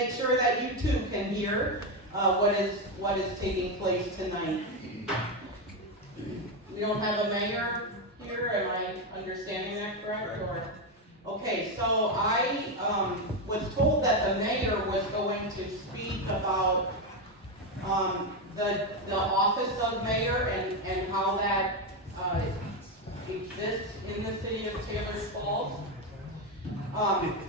make sure that you too can hear what is taking place tonight. We don't have a mayor here, am I understanding that correct? Or, okay, so I was told that the mayor was going to speak about the office of mayor and how that exists in the city of Taylor Falls.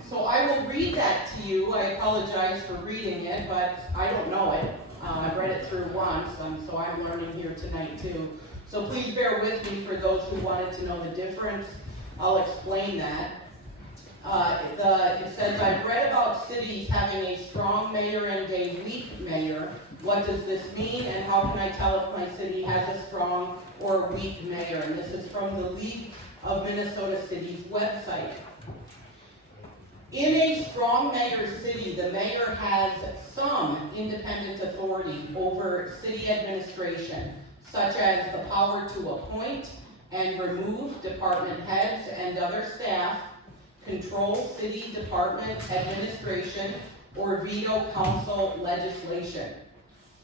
So I will read that to you. I apologize for reading it, but I don't know it. I read it through once, so I'm learning here tonight too. So please bear with me for those who wanted to know the difference. I'll explain that. It says, I've read about cities having a strong mayor and a weak mayor. What does this mean, and how can I tell if my city has a strong or weak mayor? And this is from the League of Minnesota Cities website. In a strong mayor city, the mayor has some independent authority over city administration, such as the power to appoint and remove department heads and other staff, control city department administration, or veto council legislation.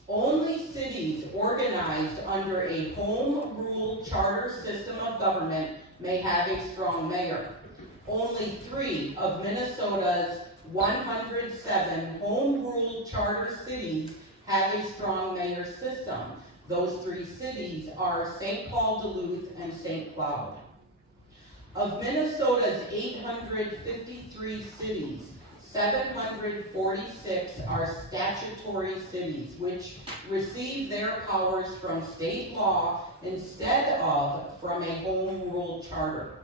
Only cities organized under a home rule charter system of government may have a strong mayor. Only 3 of Minnesota's 107 home rule charter cities have a strong mayor system. Those 3 cities are St. Paul, Duluth, and St. Cloud. Of Minnesota's 853 cities, 746 are statutory cities, which receive their powers from state law instead of from a home rule charter.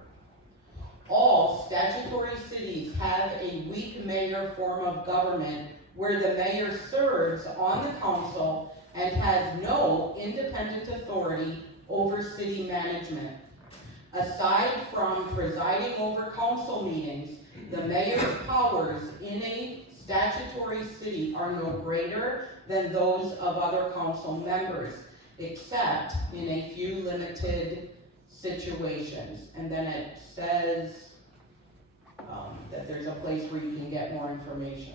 All statutory cities have a weak mayor form of government where the mayor serves on the council and has no independent authority over city management. Aside from presiding over council meetings, the mayor's powers in a statutory city are no greater than those of other council members, except in a few limited situations. And then it says that there's a place where you can get more information.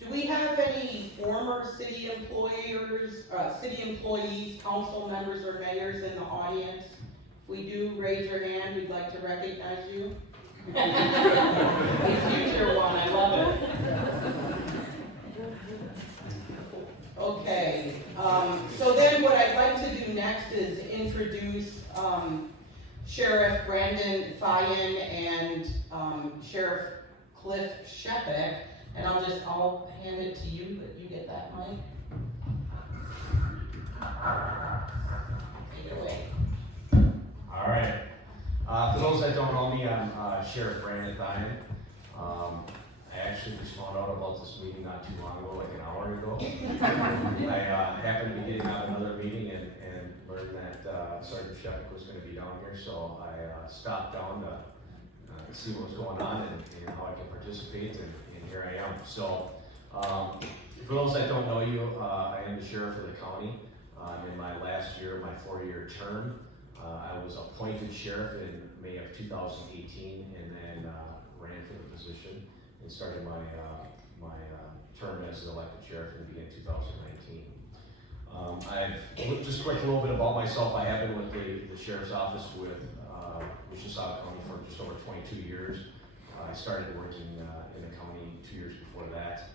Do we have any former city employees, council members, or mayors in the audience? If we do, raise your hand. We'd like to recognize you. A future one, I love it. Okay, so then what I'd like to do next is introduce Sheriff Brandon Fyan and Sheriff Cliff Shepik. And I'll hand it to you, but you get that mic. Take it away. All right. For those that don't know me, I'm Sheriff Brandon Fyan. I actually just found out about this meeting not too long ago, like an hour ago. I happened to be getting out of another meeting and learned that Sergeant Shepik was going to be down here, so I stopped down to see what was going on and how I can participate, and here I am. So, for those that don't know you, I am the sheriff of the county. In my last year, my 4-year term, I was appointed sheriff in May of 2018, and then ran for the position and started my term as an elected sheriff in the beginning of 2019. I've just quick a little bit about myself. I have been with the sheriff's office with Mississauga County for just over 22 years. I started working in the county 2 years before that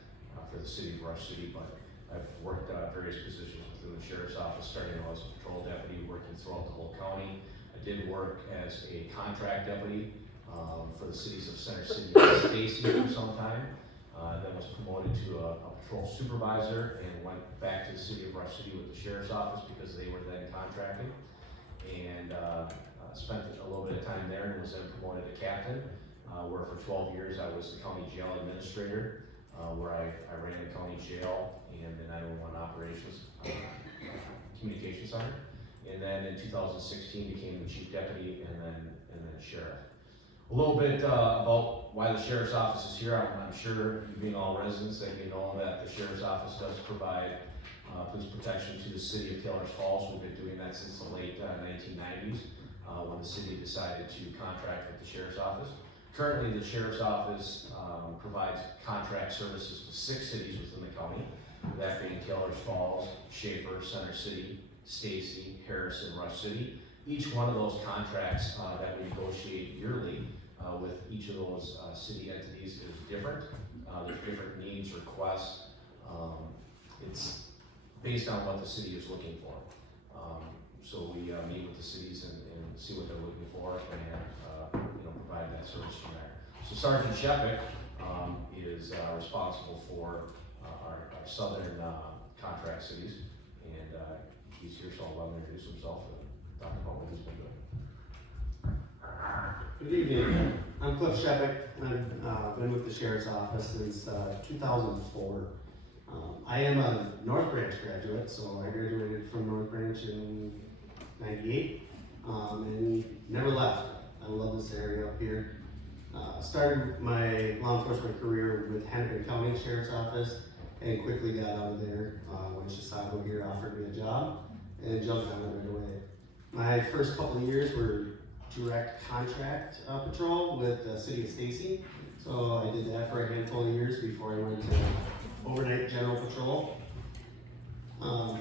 for the city of Rush City, but I've worked various positions within the sheriff's office, starting as a patrol deputy, working throughout the whole county. I did work as a contract deputy for the cities of Center City and Stacy for some time. Then was promoted to a patrol supervisor and went back to the city of Rush City with the sheriff's office because they were then contracting. And spent a little bit of time there and was then promoted to captain, where for 12 years I was the county jail administrator, where I ran the county jail and the 911 operations communication center. And then in 2016 became the chief deputy and then sheriff. A little bit about why the sheriff's office is here. I'm sure, being all residents, that you know that the sheriff's office does provide police protection to the city of Taylor Falls. We've been doing that since the late 1990s when the city decided to contract with the sheriff's office. Currently, the Sheriff's Office provides contract services to 6 cities within the county, that being Taylor Falls, Schaefer, Center City, Stacy, Harrison, Rush City. Each one of those contracts that we negotiate yearly with each of those city entities is different. There's different needs, requests. It's based on what the city is looking for. So we meet with the cities and see what they're looking for and provide that service from there. So Sergeant Shepik is responsible for our southern contract cities, and he's here, so I'll let him introduce himself and talk about what he's been doing. Good evening. I'm Cliff Shepik. I've been with the Sheriff's Office since 2004. I am a North Branch graduate, so I graduated from North Branch in '98 and never left. I love this area up here. Started my law enforcement career with Hennepin County Sheriff's Office and quickly got out of there when Chisago here offered me a job and jumped on it right away. My first couple of years were direct contract patrol with the city of Stacy. So I did that for a handful of years before I went to overnight general patrol.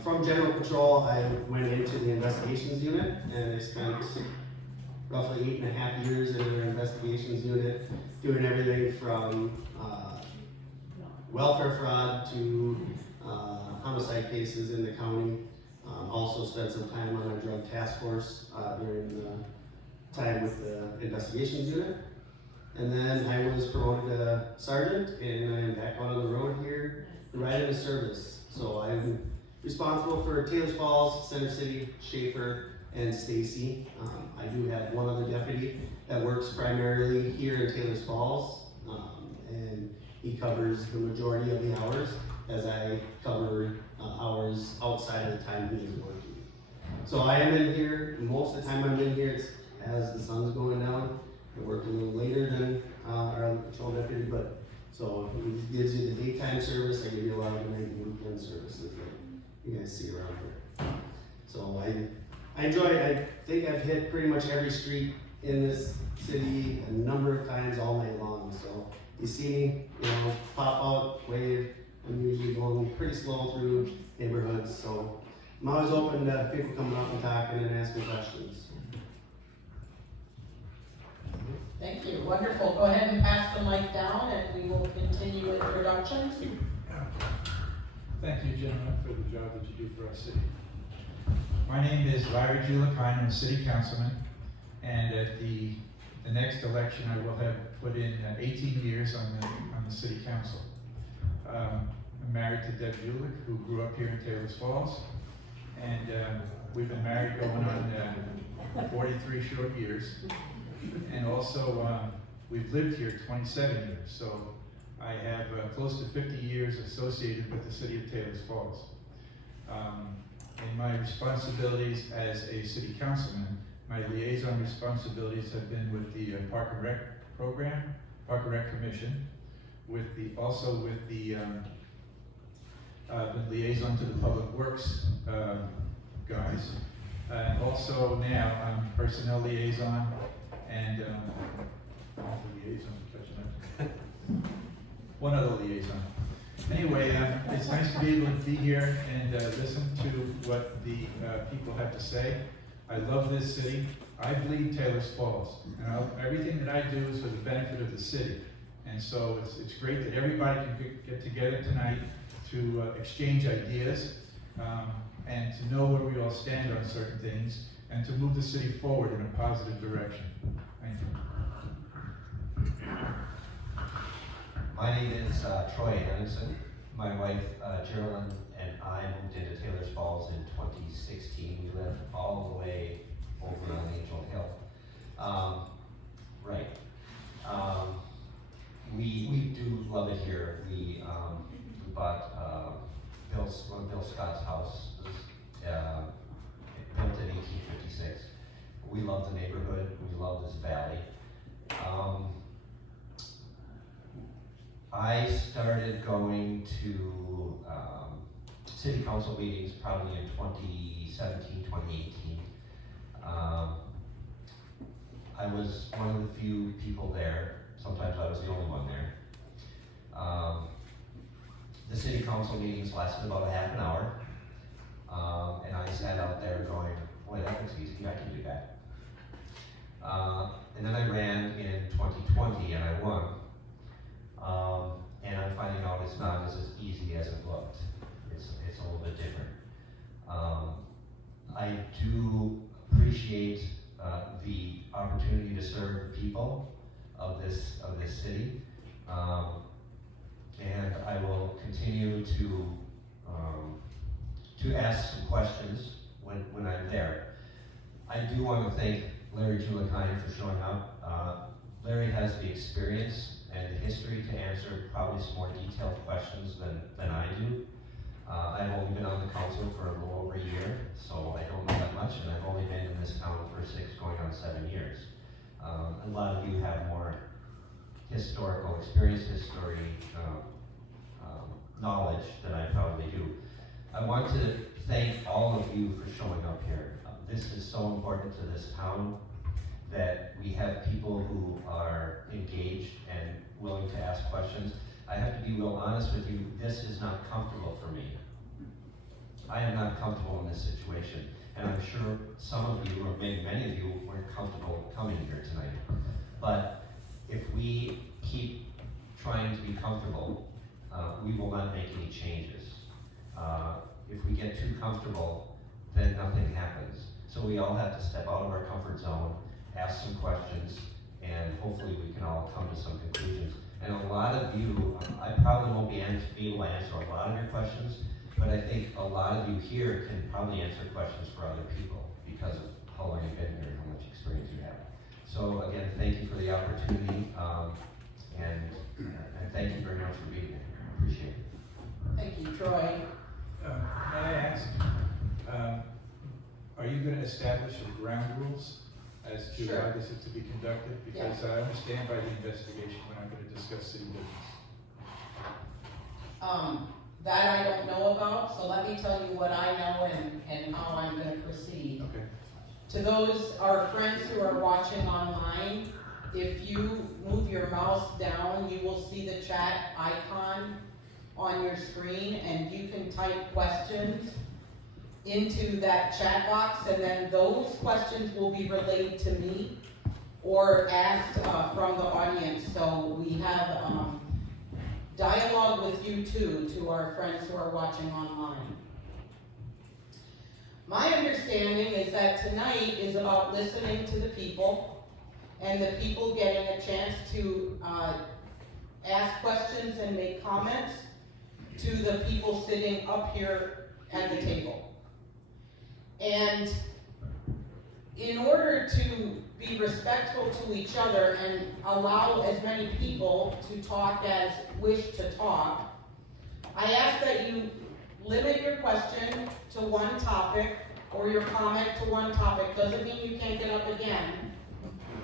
From general patrol, I went into the investigations unit and I spent roughly 8.5 years in their investigations unit, doing everything from welfare fraud to homicide cases in the county. Also spent some time on a drug task force during the time with the investigations unit. And then I was promoted to sergeant, and I'm back out on the road here, right into service. So I'm responsible for Taylor Falls, Center City, Schaefer, and Stacy. I do have one other deputy that works primarily here in Taylor Falls, and he covers the majority of the hours, as I cover hours outside of the time he is working. So I am in here, most of the time I'm in here, it's as the sun's going down. I work a little later than our other patrol deputy, but so it gives you the daytime service, I give you a lot of the night and weekend services that you guys see around here. So I enjoy it. I think I've hit pretty much every street in this city a number of times all night long. So you see me, pop out, wave. I'm usually going pretty slow through neighborhoods, so I'm always open to people coming up and talking and asking questions. Thank you, wonderful. Go ahead and pass the mic down and we will continue with introductions. Thank you, gentlemen, for the job that you do for our city. My name is Larry Giulicano. I'm a city councilman, and at the next election I will have put in 18 years on the city council. I'm married to Deb Julich, who grew up here in Taylor Falls, and we've been married going on 43 short years. And also, we've lived here 27 years, so I have close to 50 years associated with the city of Taylor Falls. In my responsibilities as a city councilman, my liaison responsibilities have been with the Park and Rec program, Park and Rec Commission, also with the liaison to the Public Works guys. Also now I'm personnel liaison and one other liaison. Anyway, it's nice to be able to be here and listen to what the people have to say. I love this city. I bleed Taylor Falls, and everything that I do is for the benefit of the city. And so it's great that everybody can get together tonight to exchange ideas and to know where we all stand on certain things and to move the city forward in a positive direction. Thank you. My name is Troy Anderson. My wife Geraldine and I moved into Taylor Falls in 2016. We live all the way over on Angel Hill. We do love it here. We bought one of Bill Scott's house, built in 1856. We love the neighborhood. We love this valley. I started going to city council meetings probably in 2017, 2018. I was one of the few people there, sometimes I was the only one there. The city council meetings lasted about a half an hour, and I sat out there going, boy, that looks easy, I can do that. And then I ran in 2020 and I won. And I'm finding out it's not as easy as it looked. It's a little bit different. I do appreciate the opportunity to serve the people of this city. And I will continue to ask some questions when I'm there. I do want to thank Larry Julikine for showing up. Larry has the experience and the history to answer probably some more detailed questions than I do. I've only been on the council for a little over a year, so I don't know that much, and I've only been in this town for 6, going on 7 years. A lot of you have more historical experience, knowledge than I probably do. I want to thank all of you for showing up here. This is so important to this town that we have people who are engaged and willing to ask questions. I have to be real honest with you, this is not comfortable for me. I am not comfortable in this situation, and I'm sure some of you, or maybe many of you, weren't comfortable coming here tonight. But if we keep trying to be comfortable, we will not make any changes. If we get too comfortable, then nothing happens. So we all have to step out of our comfort zone, ask some questions, and hopefully we can all come to some conclusions. And a lot of you, I probably won't be able to answer a lot of your questions, but I think a lot of you here can probably answer questions for other people because of how long you've been here and how much experience you have. So again, thank you for the opportunity, and thank you very much for being here. I appreciate it. Thank you, Troy. May I ask, are you going to establish a ground rules as to Sure. how this is to be conducted? Because I understand by the investigation we're not going to discuss city business. That I don't know about, so let me tell you what I know and how I'm gonna proceed. Okay. To those, our friends who are watching online, if you move your mouse down, you will see the chat icon on your screen, and you can type questions into that chat box, and then those questions will be relayed to me or asked from the audience. So we have dialogue with you too, to our friends who are watching online. My understanding is that tonight is about listening to the people, and the people getting a chance to ask questions and make comments to the people sitting up here at the table. And in order to be respectful to each other and allow as many people to talk as wish to talk, I ask that you limit your question to one topic or your comment to one topic. Doesn't mean you can't get up again,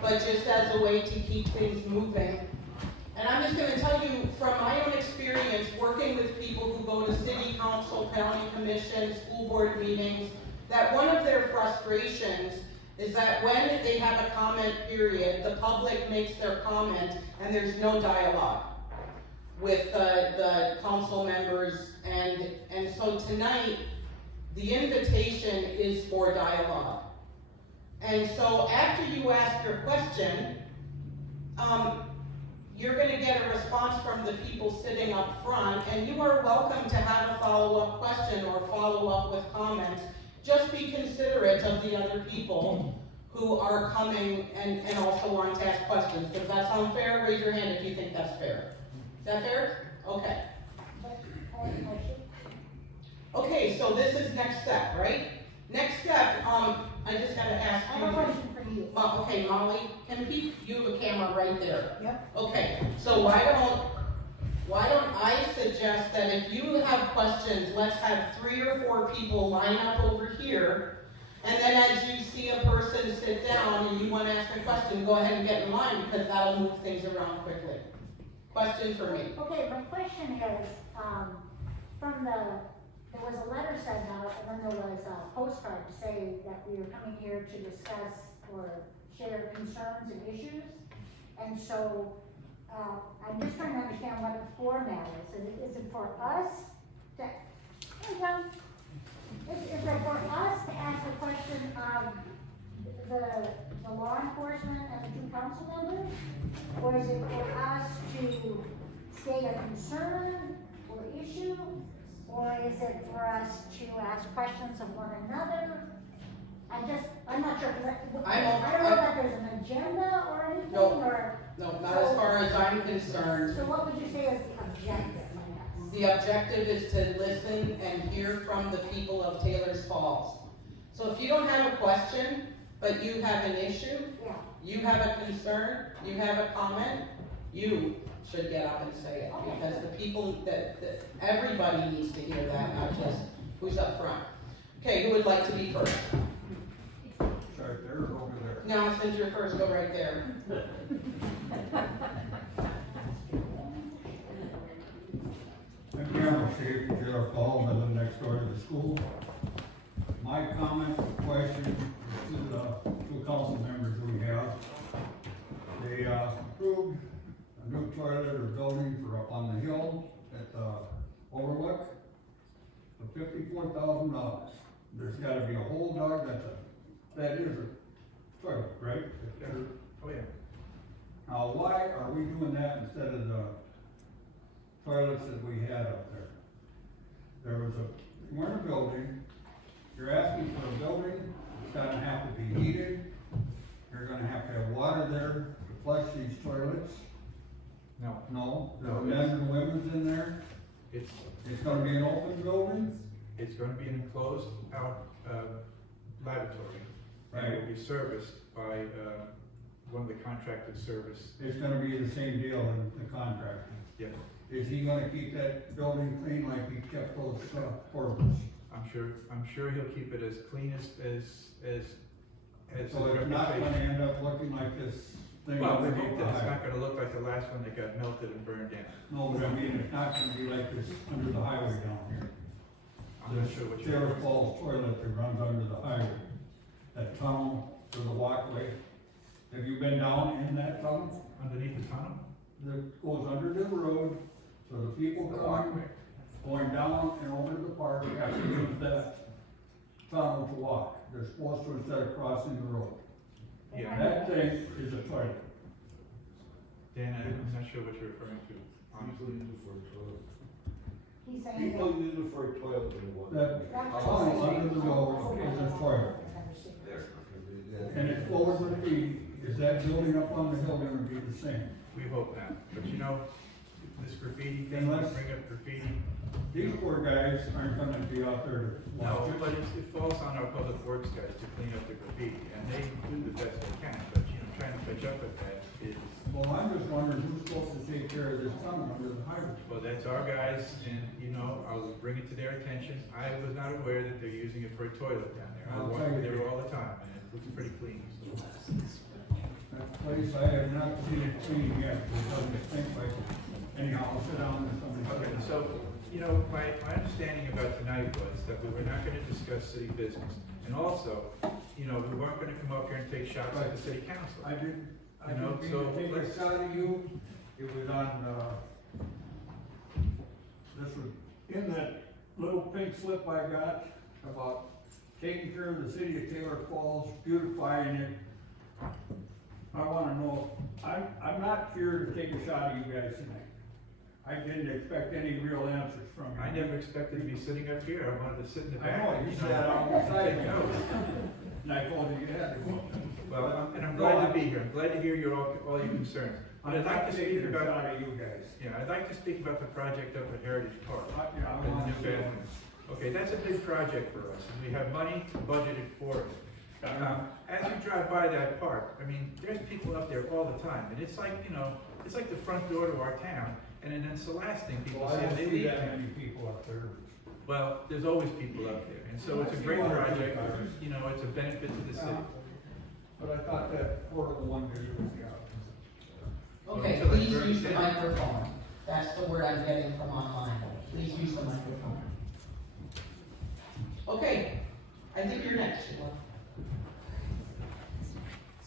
but just as a way to keep things moving. And I'm just gonna tell you from my own experience working with people who go to city council, county commission, school board meetings, that one of their frustrations is that when they have a comment period, the public makes their comment and there's no dialogue with the council members. And so tonight, the invitation is for dialogue. And so after you ask your question, you're gonna get a response from the people sitting up front, and you are welcome to have a follow-up question or follow up with comments. Just be considerate of the other people who are coming and also want to ask questions. Does that sound fair? Raise your hand if you think that's fair. Is that fair? Okay. Okay, so this is next step, right? Next step, I just gotta ask you. I have a question for you. Okay, Molly, you have a camera right there. Yep. Okay, so why don't I suggest that if you have questions, let's have 3 or 4 people line up over here, and then as you see a person sit down and you want to ask a question, go ahead and get in line, because that'll move things around quickly. Question for me? Okay, my question is, there was a letter sent out, and then there was a postcard to say that we were coming here to discuss or share concerns and issues. And so, I'm just trying to understand what the format is it for us to, hey, John, is it for us to ask the question of the law enforcement and the two council members? Or is it for us to state a concern or issue? Or is it for us to ask questions of one another? I'm not sure, 'cause I don't know if there's an agenda or anything, No. or. No, not as far as I'm concerned. So what would you say is the objective, I guess? The objective is to listen and hear from the people of Taylor's Falls. So if you don't have a question, but you have an issue, Yeah, you have a concern, you have a comment, you should get up and say it. Okay. Because the people that everybody needs to hear that, not just who's up front. Okay, who would like to be first? Right there or over there? No, since you're first, go right there. I'm Cameron Steve, Taylor Falls, I live next door to the school. My comment, question to the two council members we have. They approved a new toilet or building for up on the hill at the Overlook for $54,000. There's gotta be a hole dug, that is a toilet, right? Oh, yeah. Now, why are we doing that instead of the toilets that we had up there? We're in a building, you're asking for a building, it's gonna have to be heated, you're gonna have to have water there to flush these toilets. No, No, No, there's men's and women's in there, it's gonna be an open building, going to be an enclosed out laboratory. And it will be serviced by one of the contracted service. it's gonna be the same deal in the contract. Yeah, Is he gonna keep that building clean like he kept those portables? I'm sure he'll keep it as clean as So his it's not gonna reputation. end up looking like this thing. Well, we underneath hope the that it's highway. not gonna look like the last one that got melted and burned down. No, but I mean, it's not gonna be like this under the highway down here. I'm not sure what you're. Taylor Falls toilet that runs under the highway, that tunnel for the walkway. Have you been down in that tunnel? Underneath the tunnel? That goes under the road, so the people going down and over to the park have to use that tunnel to walk. They're supposed to instead of crossing the road. Yeah, That thing is a toilet. Dan, I'm not sure what you're referring to, honestly. he's saying People that. use it for a toilet in one. That That's tunnel what under the road is a toilet. And it flows with feet. Is that building up on the hill gonna be the same? We hope not, but you know, this graffiti thing, we Unless- bring up graffiti. These poor guys aren't gonna be out there to watch No, it. but it falls on our public works guys to clean up the graffiti, and they do the best they can, but you know, trying to catch up with that is, Well, I'm just wondering who's supposed to take care of this tunnel under the highway? well, that's our guys, and you know, I'll bring it to their attention. I was not aware that they're using it for a toilet down there. I I'll walk tell you. there all the time, and it looks pretty clean, so. That place, I have not seen it clean yet, it doesn't stink like, anyhow, I'll sit down and somebody. Okay, so, you know, my understanding about tonight was that we were not gonna discuss city business. And also, you know, we weren't gonna come up here and take shots at the city council. I didn't You know, mean so to take a let's- shot at you, it was on, this was in that little pink slip I got about taking care of the city of Taylor Falls, beautifying it. I wanna know, I'm not here to take a shot at you guys tonight. I didn't expect any real answers from you. I never expected to be sitting up here. I wanted to sit in the I back. know, you know, sat on the side, take notes. and I told you you had to go. Well, and I'm glad to be here. I'm glad to hear all your concerns. But I'd like to speak taking a shot about, at you guys. yeah, I'd like to speak about the project up at Heritage Park. Yeah, I and the want new to see it. bathrooms. Okay, that's a big project for us, and we have money budgeted for it. As you drive by that park, I mean, there's people up there all the time, and it's like, you know, it's like the front door to our town, and then it's the last thing people Well, I see, don't they see leave that town. many people up there. Well, there's always people up there, and so it's a great project, you know, it's a benefit to the city. But I thought that portable one there was the Okay, Until please it's use the very- microphone. That's the word I'm getting from online. Please use the microphone. Okay, I think you're next, Sheila.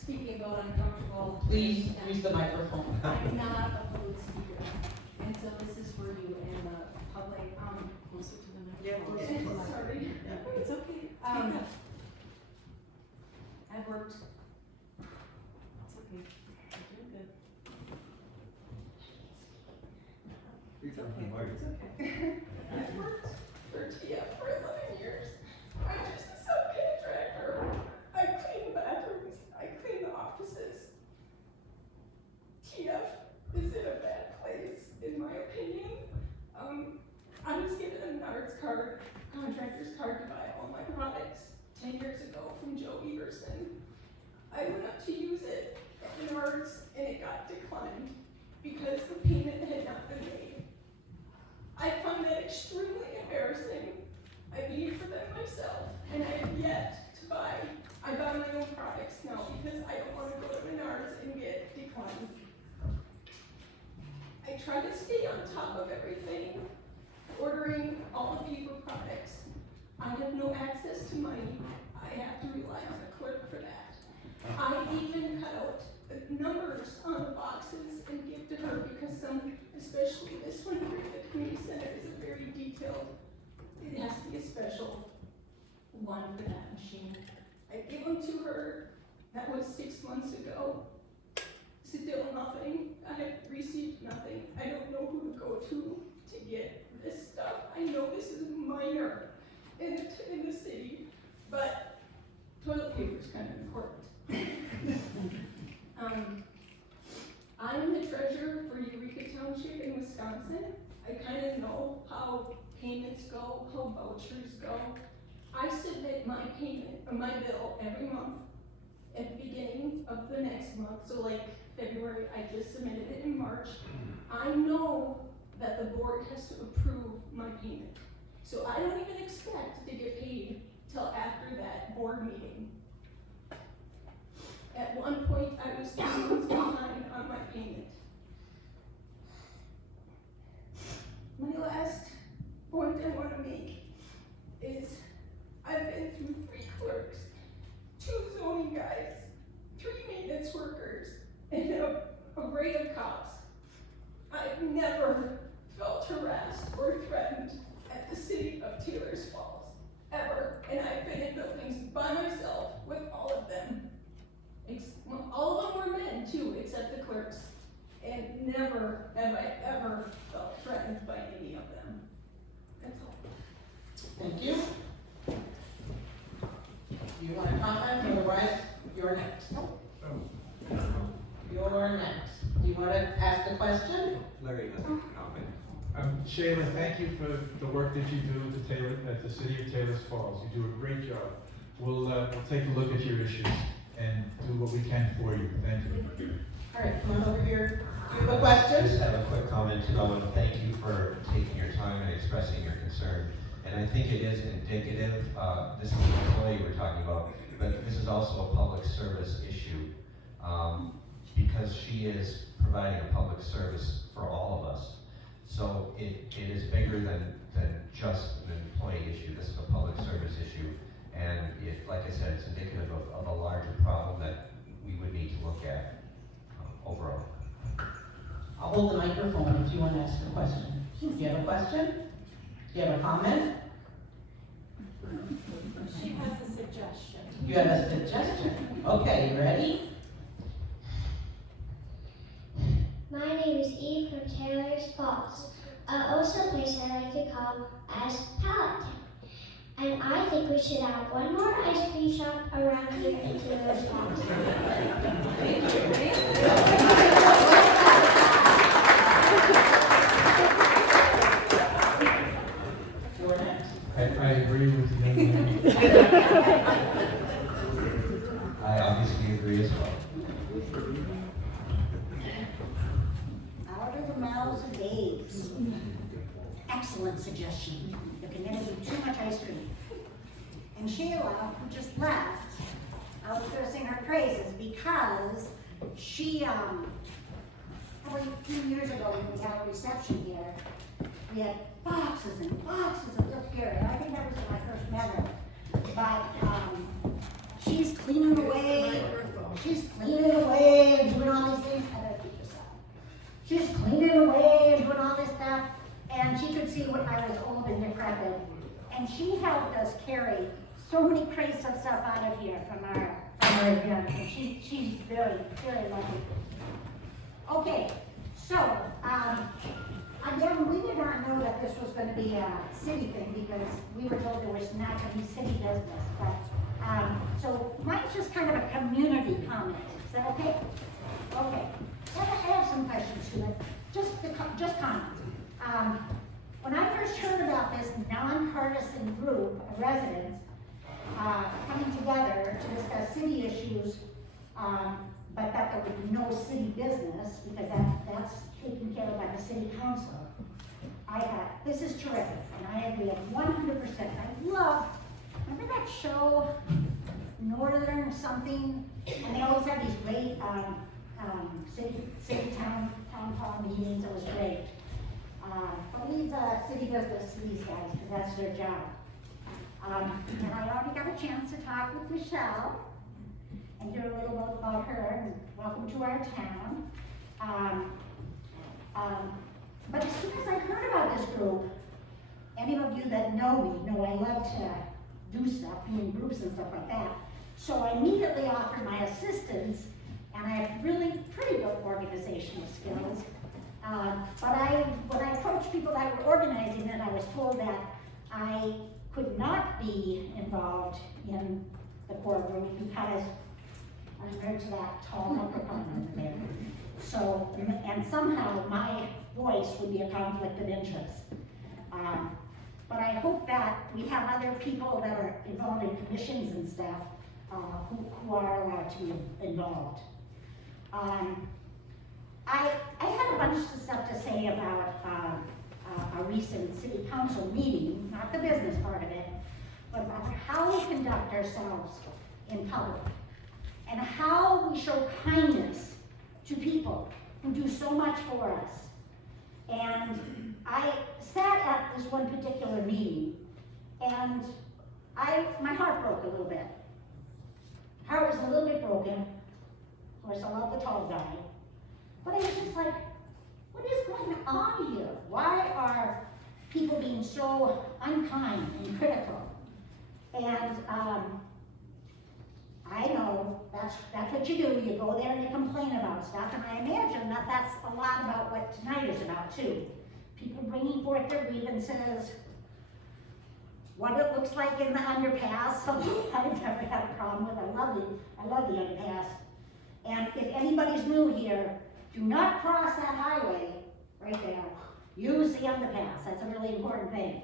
speaking about uncomfortable. Please use the microphone. I'm not a public speaker, and so this is for you and the public, closer to the microphone. Sorry. It's okay. I've worked. It's okay. You're doing good. It's okay. I've worked for TF for 11 years. I'm just a subcontractor. I clean the bathrooms, I clean the offices. TF is in a bad place, in my opinion. I was given a Menards card, contractor's card to buy all my products 10 years ago from Joe Everson. I went up to use it at Menards and it got declined because the payment had not been made. I found that extremely embarrassing. I paid for them myself, and I have yet to buy. I buy my own products now because I don't want to go to Menards and get declined. I try to stay on top of everything, ordering all the paper products. I have no access to money. I have to rely on a clerk for that. I even cut out the numbers on the boxes and give to her because some, especially this one here at the community center, is a very detailed. It has to be a special one for that machine. I give them to her. That was 6 months ago. Still nothing. I have received nothing. I don't know who to go to get this stuff. I know this is minor in the city, but toilet paper is kind of important. I'm the treasurer for Eureka Township in Wisconsin. I kind of know how payments go, how vouchers go. I submit my payment, or my bill every month at the beginning of the next month. So like February, I just submitted it in March. I know that the board has to approve my payment. So I don't even expect to get paid till after that board meeting. At one point, I was 2 months behind on my payment. My last point I want to make is I've been through 3 clerks, 2 zoning guys, 3 maintenance workers, and a array of cops. I've never felt harassed or threatened at the city of Taylor's Falls, ever. And I've been in buildings by myself with all of them. All of them were men too, except the clerks. And never have I ever felt threatened by any of them. That's all. Thank you. Do you want to comment, otherwise you're next? You're next. Do you want to ask a question? Larry has a comment. Shayla, thank you for the work that you do at the city of Taylor's Falls. You do a great job. We'll take a look at your issues and do what we can for you. Thank you. All right, come on over here. Do you have a I question? just have a quick comment too. I want to thank you for taking your time and expressing your concern. And I think it is indicative, this is the employee we're talking about, but this is also a public service issue, because she is providing a public service for all of us. So it is bigger than just an employee issue. This is a public service issue. And like I said, it's indicative of a larger problem that we would need to look at overall. I'll hold the microphone if you want to ask a question. Do you have a question? Do you have a comment? She has a suggestion. You have a suggestion? Okay, you ready? My name is Eve from Taylor's Falls, also a place I like to call as Pallet. And I think we should have one more ice cream shop around here in Taylor's Falls. You're next. I agree with the young lady. I obviously agree as well. Out of the mouths of babes. Excellent suggestion. You can never do too much ice cream. And Sheila, who just left, I was gonna sing her praises because she, probably a few years ago when we had a reception here, we had boxes and boxes of Little Gary. I think that was when I first met her. But, she's cleaning away she's cleaning away and doing all these things. I better keep this up. She's cleaning away and doing all this stuff, and she could see when I was old and decrepit. And she helped us carry so many crates of stuff out of here from our event, and she's very, very lucky. Okay, so, again, we did not know that this was gonna be a city thing, because we were told there was not gonna be city business, but, so mine's just kind of a community comment, is that okay? Okay, I have some questions to it, just comments. When I first heard about this nonpartisan group of residents, coming together to discuss city issues, but that there would be no city business, because that's taken care of by the city council. I thought, this is terrific, and I agree 100%. I love, remember that show, Northern something, and they always have these great, townhall meetings, it was great. But leave city business to these guys, because that's their job. And I already got a chance to talk with Michelle and hear a little bit about her, and welcome to our town. But as soon as I heard about this group, any of you that know me know I love to do stuff, be in groups and stuff like that. So I immediately offered my assistance, and I have really pretty good organizational skills. But when I approached people that were organizing it, I was told that I could not be involved in the core group because I'm married to that tall leprechaun over there. So, and somehow my voice would be a conflict of interest. But I hope that we have other people that are involved in commissions and stuff who are allowed to be involved. I had a bunch of stuff to say about a recent city council meeting, not the business part of it, but about how we conduct ourselves in public and how we show kindness to people who do so much for us. And I sat at this one particular meeting, and my heart broke a little bit. Heart was a little bit broken. Of course, I love the tall guy. But I was just like, what is going on here? Why are people being so unkind and critical? And I know that's what you do. You go there and you complain about stuff, and I imagine that that's a lot about what tonight is about too. People bringing forth their grievances, what it looks like in the underpass, something I've never had a problem with. I love the underpass. And if anybody's new here, do not cross that highway right there. Use the underpass. That's a really important thing.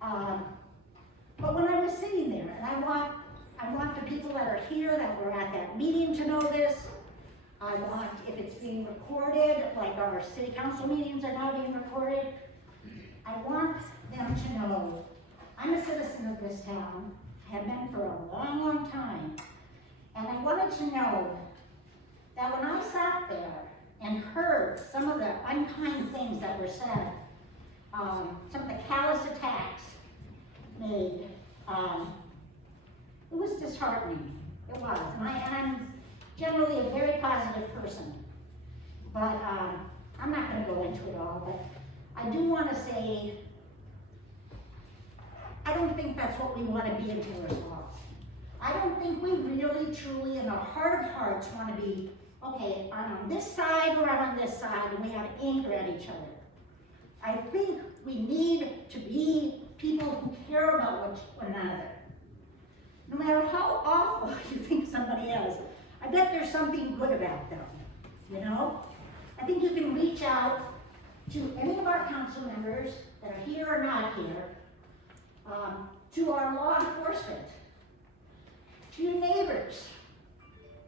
But when I was sitting there, and I want the people that are here that were at that meeting to know this. I want, if it's being recorded, like our city council meetings are now being recorded, I want them to know I'm a citizen of this town, have been for a long, long time, and I wanted to know that when I sat there and heard some of the unkind things that were said, some of the callous attacks made, it was disheartening. It was. And I'm generally a very positive person. But I'm not going to go into it all. But I do want to say, I don't think that's what we want to be in Taylor's Falls. I don't think we really, truly, in our heart of hearts, want to be, okay, I'm on this side or I'm on this side, and we have anger at each other. I think we need to be people who care about one another. No matter how awful you think somebody is, I bet there's something good about them, you know? I think you can reach out to any of our council members that are here or not here, to our law enforcement, to your neighbors,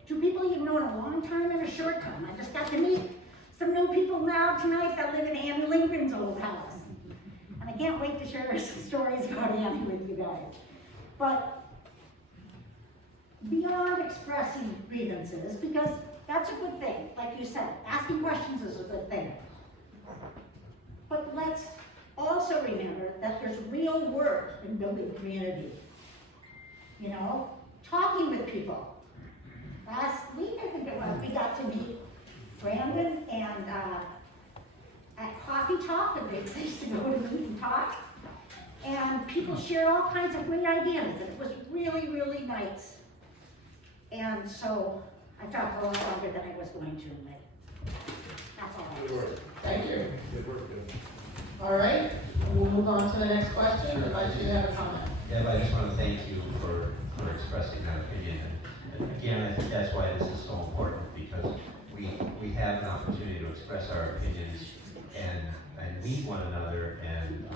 to people you've known a long time and a short time. I just got to meet some new people now tonight that live in Annie Lincoln's old house. And I can't wait to share some stories about Annie with you guys. But beyond expressing grievances, because that's a good thing, like you said, asking questions is a good thing. But let's also remember that there's real work in building community. You know, talking with people, last week, I think it was, we got to meet Brandon and, at Coffee Talk, a great place to go to meet and talk. And people shared all kinds of great ideas, and it was really, really nice. And so I talked a lot longer than I was going to, but that's all I have to say. Thank you. All right, we'll move on to the next question, unless you have a comment. Yeah, but I just want to thank you for expressing that opinion. And again, I think that's why this is so important, because we have an opportunity to express our opinions and meet one another and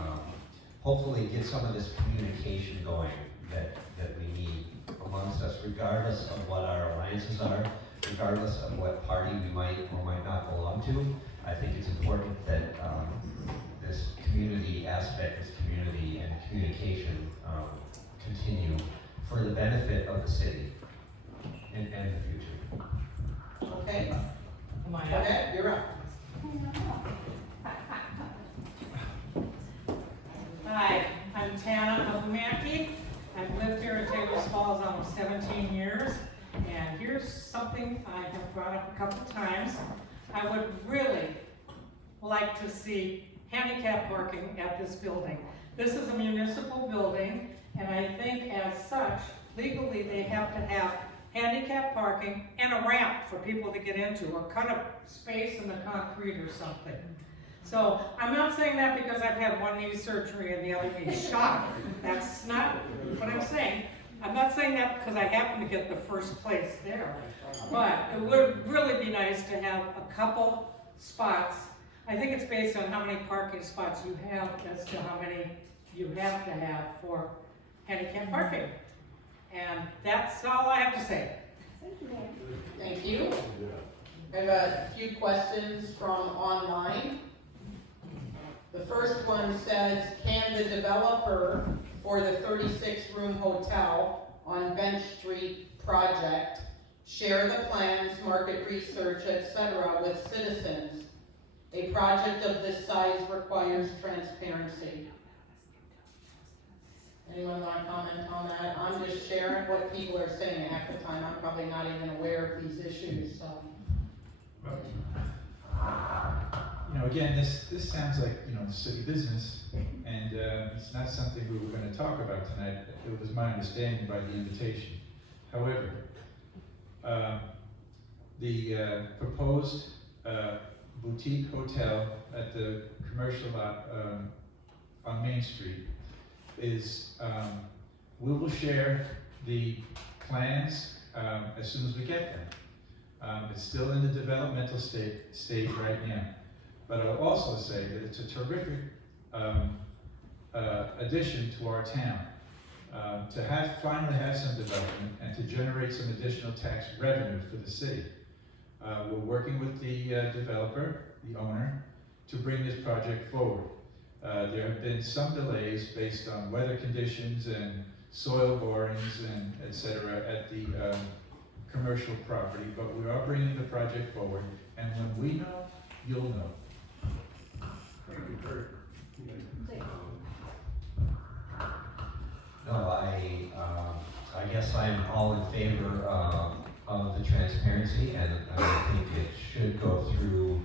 hopefully get some of this communication going that we need amongst us, regardless of what our alliances are, regardless of what party we might or might not belong to. I think it's important that this community aspect, this community and communication continue for the benefit of the city and the future. Okay. Okay, you're up. Hi, I'm Tana Abumaki. I've lived here in Taylor's Falls almost 17 years, and here's something I have brought up a couple times. I would really like to see handicap parking at this building. This is a municipal building, and I think as such, legally they have to have handicap parking and a ramp for people to get into, or cut a space in the concrete or something. So I'm not saying that because I've had one knee surgery and the other knee shot. That's not what I'm saying. I'm not saying that because I happen to get the first place there. But it would really be nice to have a couple spots. I think it's based on how many parking spots you have as to how many you have to have for handicap parking. And that's all I have to say. Thank you. I have a few questions from online. The first one says, can the developer for the 36-room hotel on Bench Street project share the plans, market research, etc. with citizens? A project of this size requires transparency. Anyone want to comment on that? I'm just sharing what people are saying half the time. I'm probably not even aware of these issues, so. Again, this sounds like, city business, and it's not something we were going to talk about tonight. It was my understanding by the invitation. However, the proposed boutique hotel at the commercial lot on Main Street is, we will share the plans as soon as we get them. It's still in the developmental stage right now. But I'll also say that it's a terrific addition to our town. To finally have some development and to generate some additional tax revenue for the city. We're working with the developer, the owner, to bring this project forward. There have been some delays based on weather conditions and soil borings and et cetera at the commercial property, but we are bringing the project forward, and when we know, you'll know. No, I guess I'm all in favor of the transparency, and I think it should go through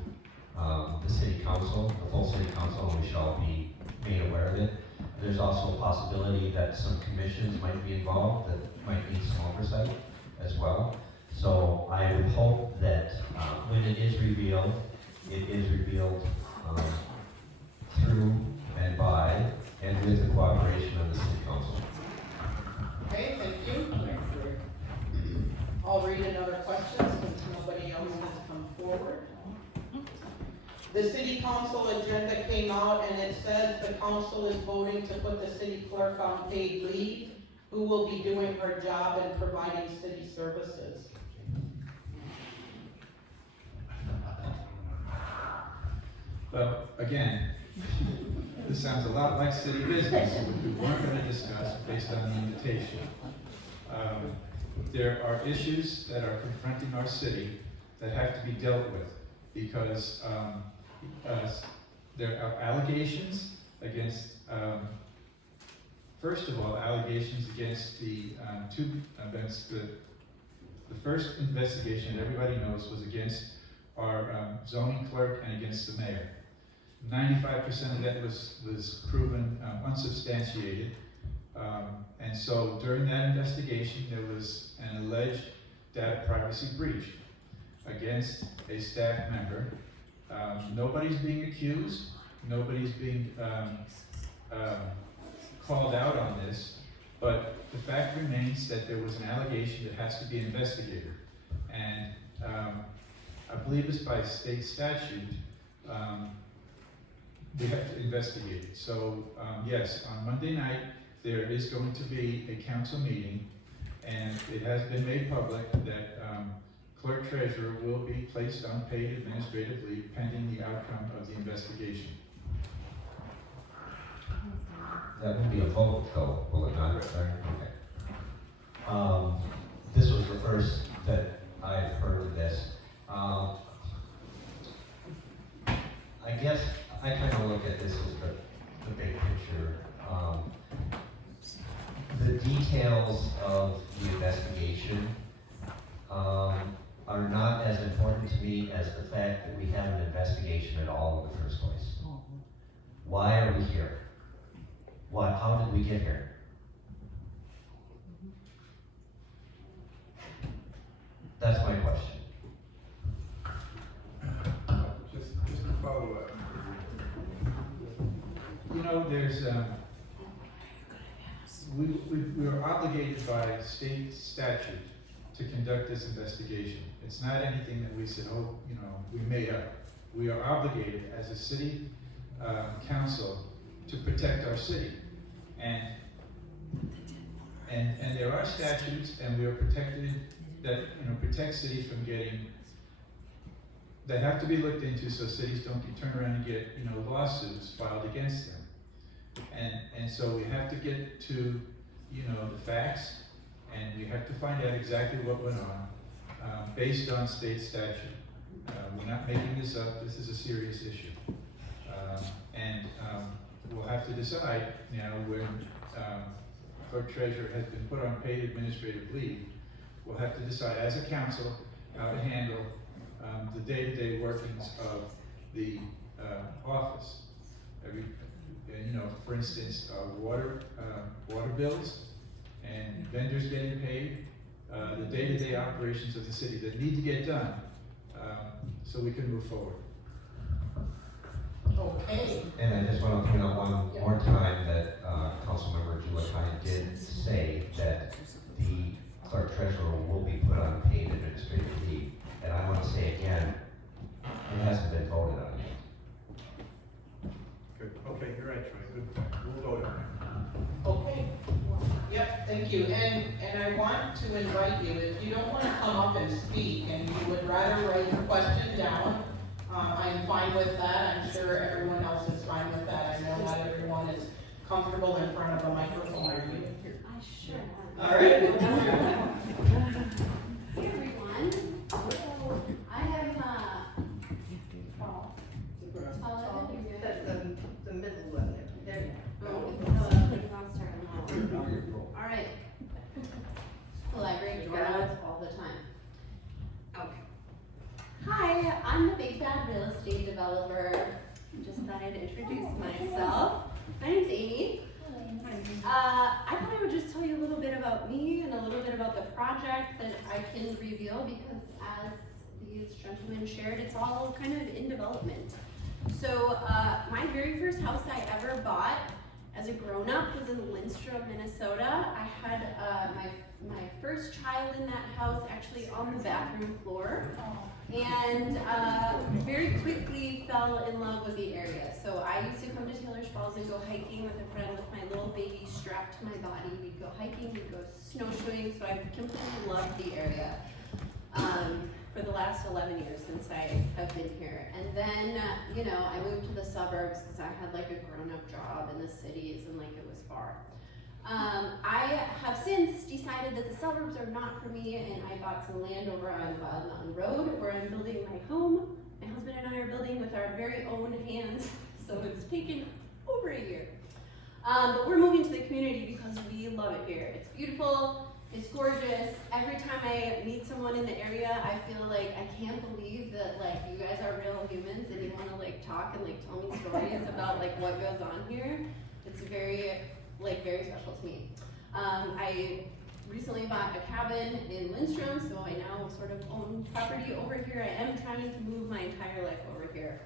the city council, the full city council, and we should all be made aware of it. There's also a possibility that some commissions might be involved that might need some oversight as well. So I would hope that when it is revealed through and by and with the cooperation of the city council. Okay, thank you. I'll read another question since nobody else has come forward. The city council agenda came out and it says the council is voting to put the city clerk on paid leave, who will be doing her job and providing city services. Well, again, this sounds a lot like city business, which we weren't going to discuss based on the invitation. There are issues that are confronting our city that have to be dealt with because there are allegations against, first of all, allegations against the the first investigation that everybody knows was against our zoning clerk and against the mayor. 95% of that was proven unsubstantiated. And so during that investigation, there was an alleged data privacy breach against a staff member. Nobody's being accused, nobody's being called out on this, but the fact remains that there was an allegation that has to be investigated. And I believe it's by state statute, we have to investigate it. So yes, on Monday night, there is going to be a council meeting, and it has been made public that clerk treasurer will be placed on paid administrative leave pending the outcome of the investigation. That would be a vote though, will it not? Okay. This was the first that I've heard of this. I guess I kind of look at this as the big picture. The details of the investigation are not as important to me as the fact that we have an investigation at all in the first place. Why are we here? How did we get here? That's my question. Just to follow up. You know, there's, we are obligated by state statute to conduct this investigation. It's not anything that we said, oh, you know, we made up. We are obligated as a city council to protect our city. And there are statutes, and we are protected that, you know, protect cities from getting, that have to be looked into so cities don't turn around and get, you know, lawsuits filed against them. And so we have to get to, you know, the facts, and we have to find out exactly what went on, based on state statute. We're not making this up, this is a serious issue. We'll have to decide, you know, when clerk treasurer has been put on paid administrative leave, we'll have to decide as a council how to handle the day-to-day workings of the office. You know, for instance, water bills and vendors getting paid, the day-to-day operations of the city that need to get done so we can move forward. Okay. And I just want to point out one more time that Councilmember Giuliani did say that the clerk treasurer will be put on paid administrative leave. And I want to say again, it hasn't been voted on yet. Good. Okay, you're right, Troy. Good point. We'll vote on it. Okay. Yep, thank you. And I want to invite you, if you don't want to come up and speak and you would rather write your question down, I'm fine with that. I'm sure everyone else is fine with that. I know not everyone is comfortable in front of a microphone. Are you? I sure am. All right. Hey everyone. I have the middle one there. there. Oh, all right. Library journals all the time. Okay. Hi, I'm the Big Bad Real Estate Developer. Just thought I'd introduce myself. My name's Amy. I thought I would just tell you a little bit about me and a little bit about the project that I can reveal because as these gentlemen shared, it's all kind of in development. So my very first house I ever bought as a grown-up was in Lindstrom, Minnesota. I had my first child in that house actually on the bathroom floor. And very quickly fell in love with the area. So I used to come to Taylor's Falls and go hiking with a friend with my little baby strapped to my body. We'd go hiking, we'd go snowshoeing, so I completely loved the area for the last 11 years since I have been here. And then, you know, I moved to the suburbs because I had like a grown-up job in the cities and like it was far. I have since decided that the suburbs are not for me, and I bought some land over on Wild Mountain Road where I'm building my home. My husband and I are building with our very own hands, so it's taken over a year. But we're moving to the community because we love it here. It's beautiful, It's gorgeous. Every time I meet someone in the area, I feel like I can't believe that like you guys are real humans and you want to like talk and like tell me stories about like what goes on here. It's very special to me. I recently bought a cabin in Lindstrom, so I now sort of own property over here. I am trying to move my entire life over here.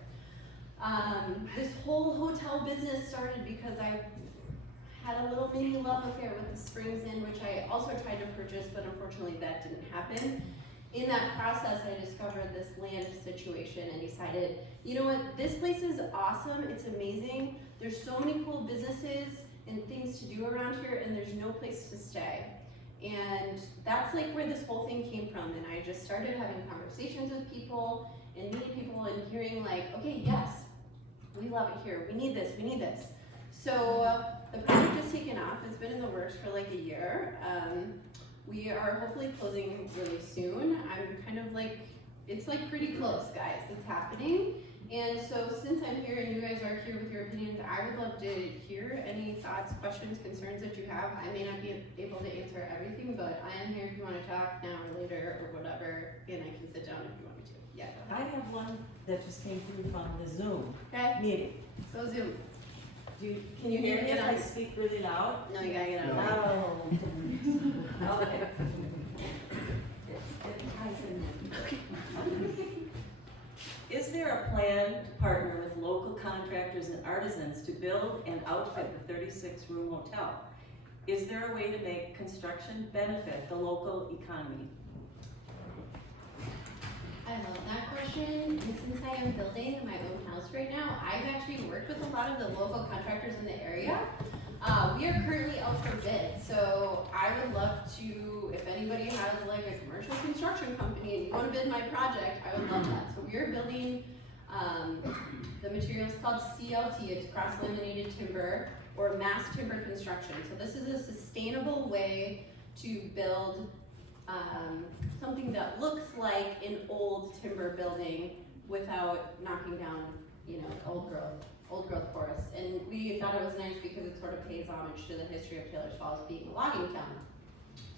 This whole hotel business started because I had a little mini love affair with the Springs Inn, which I also tried to purchase, but unfortunately that didn't happen. In that process, I discovered this land situation and decided, you know what, this place is awesome, it's amazing. There's so many cool businesses and things to do around here, and there's no place to stay. And that's like where this whole thing came from, and I just started having conversations with people and meeting people and hearing like, okay, yes, we love it here, we need this, we need this. So the project has taken off. It's been in the works for like a year. We are hopefully closing really soon. I'm kind of like, it's like pretty close, guys. It's happening. And so since I'm here and you guys are here with your opinions, I would love to hear any thoughts, questions, concerns that you have. I may not be able to answer everything, but I am here if you want to talk now or later or whatever, and I can sit down if you want me to. Yeah, go I ahead. have one that just came through from the Zoom Okay, meeting. so Zoom. Can you hear me if I speak really loud? No, you gotta get out. Oh. Okay. It ties in there. Is there a plan to partner with local contractors and artisans to build and outfit the 36-room hotel? Is there a way to make construction benefit the local economy? I love that question, and since I am building my own house right now, I've actually worked with a lot of the local contractors in the area. We are currently out for bid, so I would love to, if anybody has like a commercial construction company and you want to bid my project, I would love that. So we are building, the material is called CLT, it's cross-laminated timber, or mass timber construction. So this is a sustainable way to build something that looks like an old timber building without knocking down, you know, old growth forests. And we thought it was nice because it sort of pays homage to the history of Taylor's Falls being a logging town.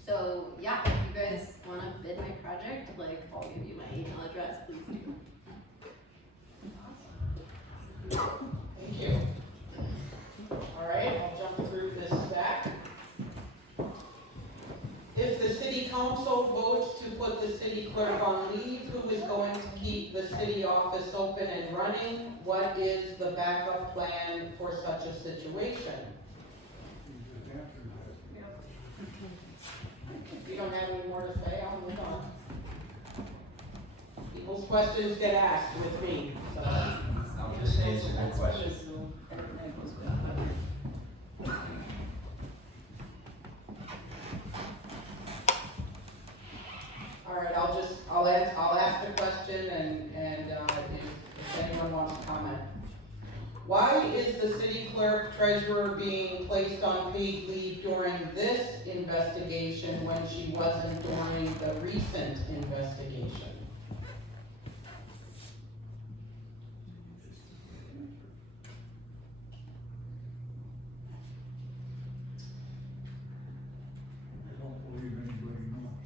So yeah, if you guys wanna bid my project, like I'll give you my email address, please do. Thank you. All right, I'll jump through this stack. If the city council votes to put the city clerk on leave, who is going to keep the city office open and running? What is the backup plan for such a situation? If you don't have any more to say, I'll move on. People's questions get asked with me, so. I'll just say it's a good question. All right, I'll ask the question and if anyone wants to comment. Why is the city clerk treasurer being placed on paid leave during this investigation when she wasn't during the recent investigation? I don't believe anybody knows.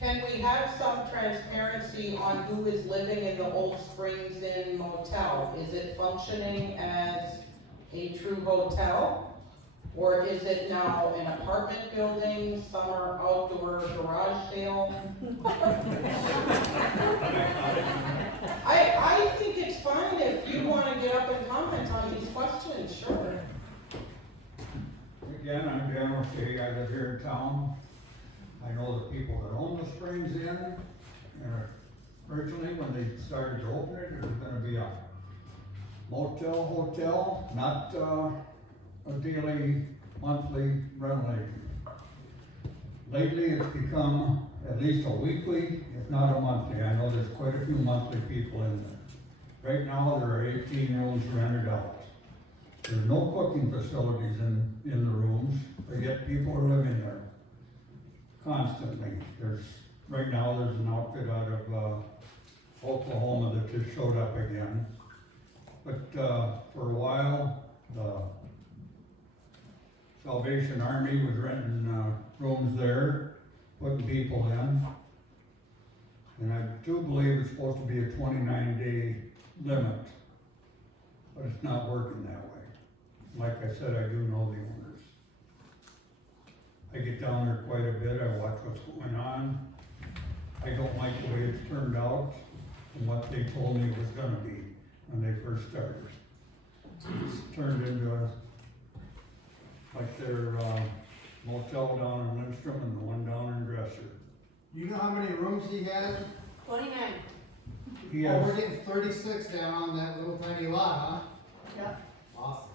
Can we have some transparency on who is living in the Old Springs Inn motel? Is it functioning as a true hotel? Or is it now an apartment building, summer outdoor garage sale? I think it's fine if you wanna get up and comment on these questions, sure. Again, I'm General Shea, I live here in town. I know the people that own the Springs Inn, and originally when they started to open it, it was gonna be a motel, hotel, not, a daily, monthly rental. Lately, it's become at least a weekly, if not a monthly. I know there's quite a few monthly people in there. Right now, there are 18 rooms rented out. There's no cooking facilities in the rooms, but yet people are living there constantly. Right now, there's an outfit out of, Oklahoma that just showed up again. But, for a while, Salvation Army was renting, rooms there, putting people in. And I do believe it's supposed to be a 29-day limit, but it's not working that way. Like I said, I do know the owners. I get down there quite a bit, I watch what's going on. I don't like the way it's turned out and what they told me it was gonna be when they first started. It's turned into like their motel down in Lindstrom and the one down in Dresser. You know how many rooms he has? 29. He Oh, has, we're getting 36 down on that little tiny lot, huh? Yep. Awesome.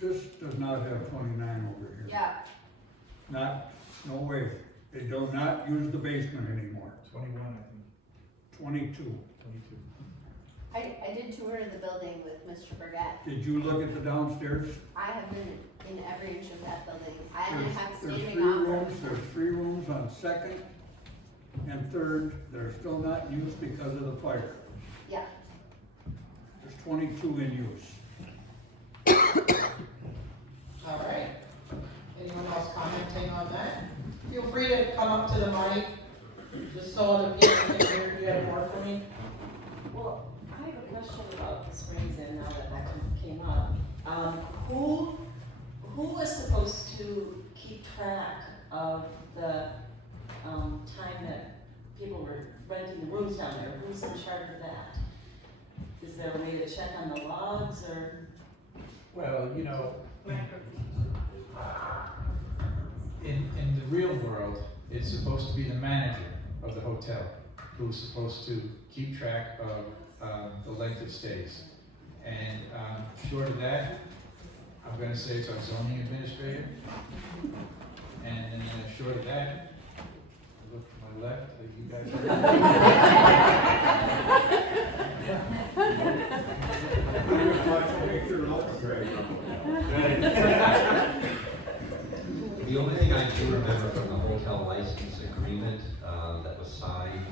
this does not have 29 over here. Yeah. Not, no way. They do not use the basement anymore. 21, I think. 22. I did tour the building with Mr. Burgett. Did you look at the downstairs? I have been in every inch of that building. I only have There's standing three on. rooms, there's 3 rooms on second and third that are still not used because of the fire. Yeah. There's 22 in use. All right. Anyone else commenting on that? Feel free to come up to the mic, just so the people can hear if you have more for me. Well, I have a question about the Springs Inn now that came up. Who was supposed to keep track of the, time that people were renting the rooms down there? Who's in charge of that? Is there a way to check on the logs or? Well, you know, in the real world, it's supposed to be the manager of the hotel who's supposed to keep track of the length of stays. And short of that, I'm gonna say it's our zoning administrator. And then short of that, look to my left, like you guys. The only thing I do remember from the hotel license agreement that was signed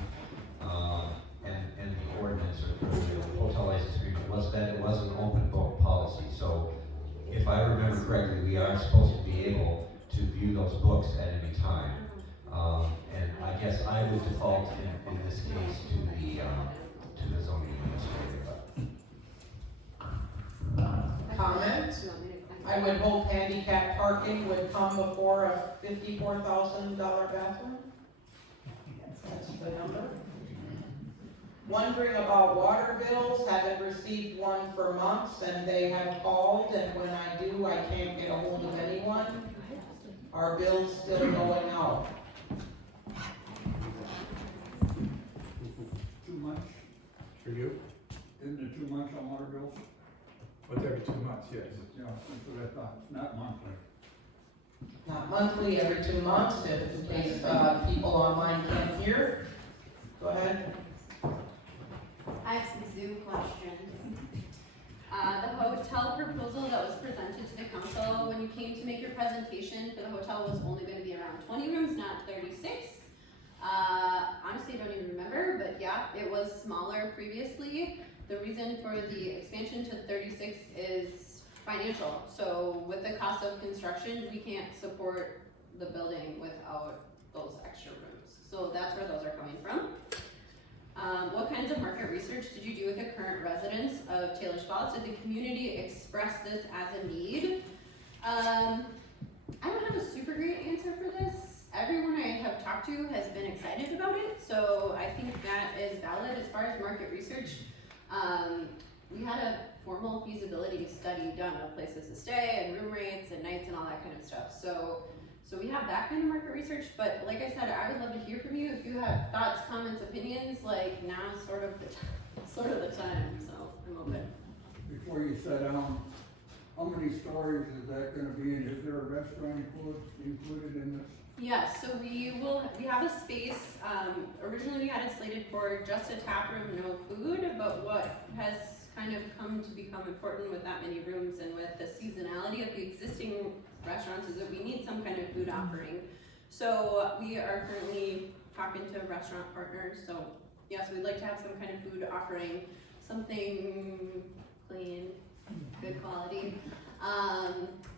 and the ordinance or the hotel license agreement was that it was an open book policy. So if I remember correctly, we are supposed to be able to view those books at any time. And I guess I would default in this case to the zoning administrator. Comment? I would hope handicap parking would come before a $54,000 bathroom. That's the number. Wondering about water bills, haven't received one for months, and they have called, and when I do, I can't get a hold of anyone. Our bill's still going out. Too much? For you? Isn't it too much on water bills? What's every 2 months, yes. Yeah, that's what I thought. It's not monthly. Not monthly, every 2 months, if in case people online can't hear. Go ahead. I have some Zoom questions. The hotel proposal that was presented to the council, when you came to make your presentation for the hotel, was only going to be around 20 rooms, not 36. Honestly, I don't even remember, but yeah, it was smaller previously. The reason for the expansion to 36 is financial. So with the cost of construction, we can't support the building without those extra rooms. So that's where those are coming from. What kinds of market research did you do with the current residents of Taylor's Falls? Did the community express this as a need? I don't have a super great answer for this. Everyone I have talked to has been excited about it, so I think that is valid. As far as market research, we had a formal feasibility study done of places to stay and room rates and nights and all that kind of stuff. So we have that kind of market research, but like I said, I would love to hear from you if you have thoughts, comments, opinions. Like now's sort of the time. So I'm open. Before you sit down, how many stories is that gonna be, and is there a restaurant included in this? Yes, so we have a space, originally we had it slated for just a tap room, no food, but what has kind of come to become important with that many rooms and with the seasonality of the existing restaurants is that we need some kind of food offering. So we are currently talking to restaurant partners, so yes, we'd like to have some kind of food offering, something clean, good quality,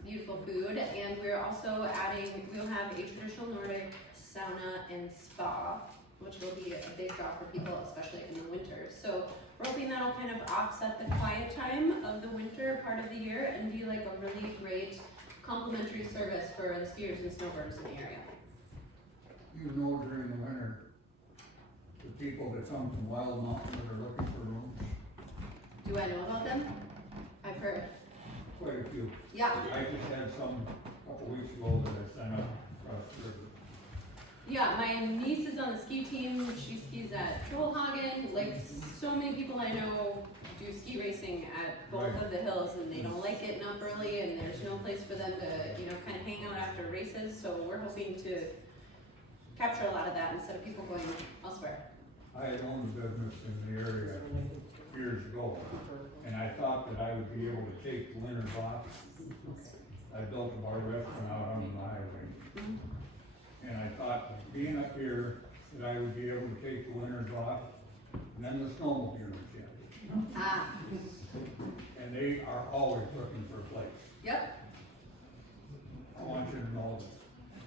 beautiful food, and we're also adding, we'll have a traditional Nordic sauna and spa, which will be a big draw for people, especially in the winter. So we're hoping that'll kind of offset the quiet time of the winter part of the year and be like a really great complimentary service for the skiers and snowboarders in the area. You know, during the winter, the people that come from Wild Mountain that are looking for rooms, Do I know about them? I've heard. quite a few. Yeah. I just had some a couple weeks ago that I sent up across the river. Yeah, my niece is on the ski team. She skis at Trollhagen. Like, so many people I know do ski racing at both Right. of the hills, and they don't like getting up early, and there's no place for them to, kind of hang out after races. So we're hoping to capture a lot of that instead of people going elsewhere. I had owned a business in the area years ago, and I thought that I would be able to take the winters off. I built a bar restaurant out on the highway. And I thought, being up here, that I would be able to take the winters off, and then the snowmobile units in. Ah, And they are always looking for a place. yep. I want you to know that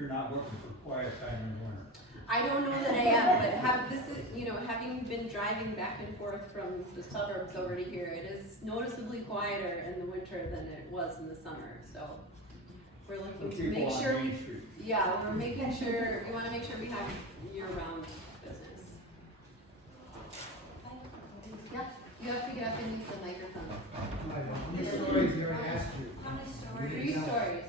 you're not looking for quiet time in the winter. I don't know that I am, but having been driving back and forth from the suburbs over to here, it is noticeably quieter in the winter than it was in the summer, so we're The looking to people make on sure Main Street. yeah, we're making sure, we wanna make sure we have year-round business. Yeah, you have to get up and use the microphone. How many stories you already asked you? How many stories? 3 stories.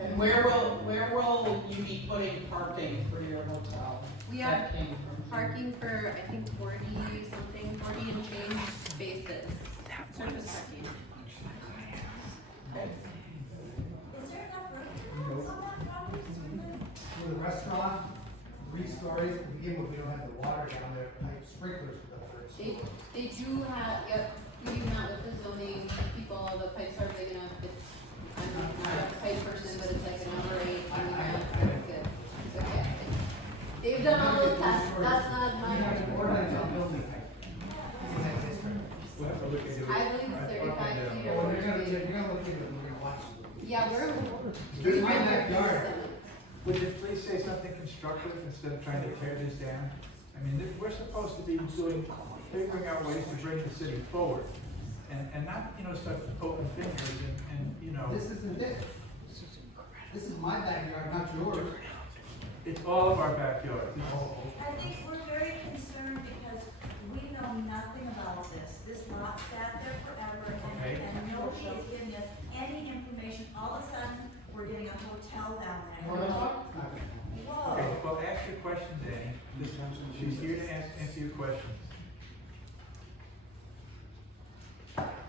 And where will you be putting parking for your hotel? We That have came from- parking for, I think, 40 and change spaces, surface parking. Is there enough room on that property? For the restaurant, 3 stories, to begin with, we don't have the water down there, like sprinklers for the first. They do have, yep, we do not with the zoning people, the pipes are big enough, I'm not a pipe person, but it's like a number 8 on the ground, good, okay. They've done all those tests, that's not We my. have an ordinance on building height. We'll have to look into it. I believe it's 35 feet Oh, or you're 40 gonna, feet. you're gonna look into it, we're gonna watch it. Yeah, we're. This is my backyard. Would you please say something constructive instead of trying to tear this down? I mean, we're supposed to be figuring out ways to bring the city forward. And not, start open fingers and. This isn't it. This is my backyard, not yours. It's all of our backyard. I think we're very concerned because we know nothing about this. This lot sat there forever Okay. and nobody is giving us any information. All of a sudden, we're getting a hotel down there. Wanna talk? Whoa. Okay, well, ask your question, Danny. She's here to answer your questions.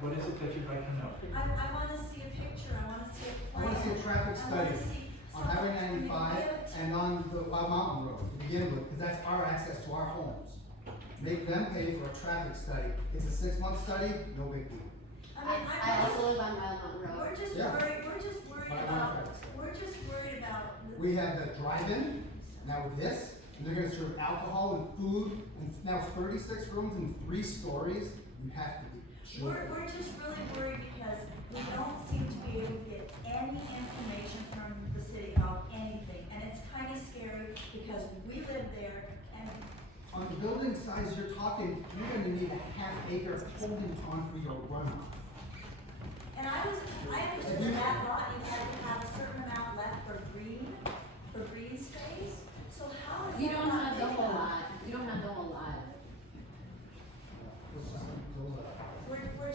What is it that you'd like to know? I wanna see a picture, I wanna see a I plan. wanna see a traffic I wanna study see on Highway something. 95 and on the Wild Mountain Road to begin with, because that's our access to our homes. Make them pay for a traffic study. It's a 6-month study, no big deal. I also live on Wild Mountain Road. We're just Yeah. worried By about, contract. we're just worried about. We have the drive-in, now with this, and they're gonna serve alcohol and food, and now 36 rooms and 3 stories, you have to be. We're just really worried because we don't seem to be able to get any information from the city about anything. And it's kinda scary because we live there and On the building size you're talking, you're gonna need a half-acre holding pond for your runoff. I understood in that lot, you had to have a certain amount left for green space. So how is that? We don't not have the big whole enough? lot, we don't have the whole lot. We're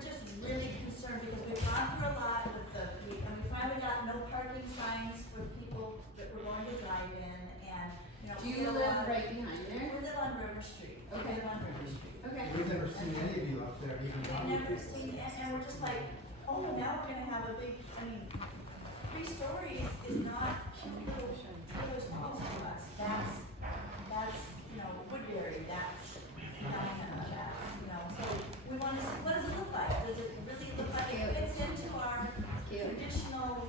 just really concerned because we've gone through a lot with and we finally got no parking signs for people that were going to drive in and, Do you live right behind there? We live on River Street. Okay. We live on River Street. Okay. We've never seen any of you up there even. I've never seen, and we're just like, oh, now we're gonna have a big, 3 stories is not cute little small to us. That's, Woodbury, that's, so we wanna see, what does it look like? Does it really look like it fits into our traditional,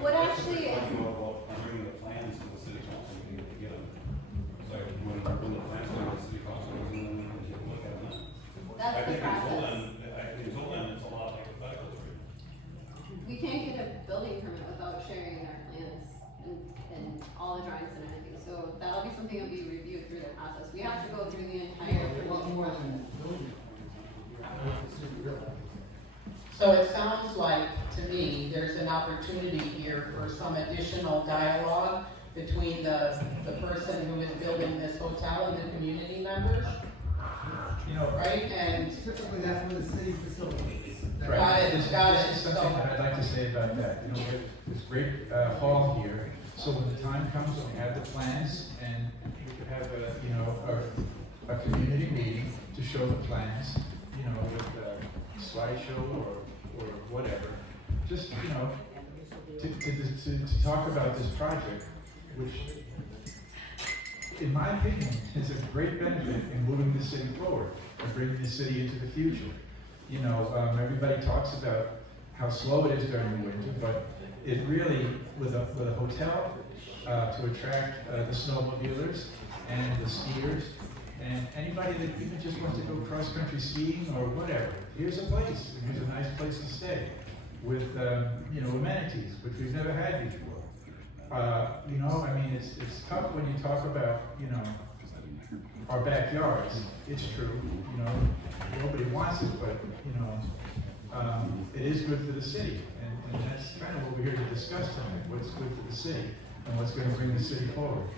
What actually is, Bringing the plans to the city council, we need to get them. So when the plans go to the city council, and then we can look at So it sounds like, to me, there's an opportunity here for some additional dialogue between the person who is building this hotel and the community members, You know, right? And, Typically, that's where the city facilitates. right. Got it, This is something so- that I'd like to say about that. You know, we have this great hall here, so when the time comes when we have the plans and we could have a community meeting to show the plans, you know, with a slideshow or whatever. Just, you know, to talk about this project, which, in my opinion, is a great benefit in moving the city forward and bringing the city into the future. You know, everybody talks about how slow it is during the winter, but it really, with a hotel, to attract the snowmobilers and the skiers and anybody that even just wants to go cross-country skiing or whatever. Here's a place, here's a nice place to stay with, you know, amenities, which we've never had before. You know, I mean, it's tough when you talk about, you know, our backyards. It's true, you know, nobody wants it, but, you know, it is good for the city. And that's kind of what we're here to discuss tonight, what's good for the city and what's going to bring the city forward.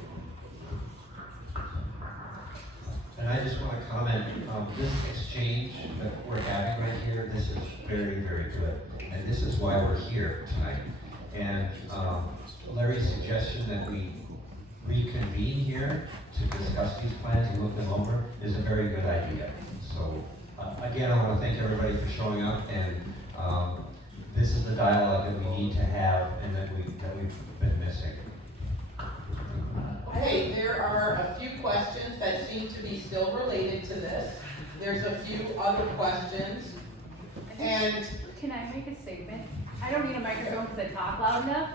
And I just want to comment, this exchange that we're having right here, this is very, very good. And this is why we're here tonight. And Larry's suggestion that we reconvene here to discuss these plans and look them over is a very good idea. So again, I want to thank everybody for showing up, and this is the dialogue that we need to have and that we've been missing. Okay, there are a few questions that seem to be still related to this. There's a few other questions. And can I make a statement? I don't need a microphone because I talk loud enough.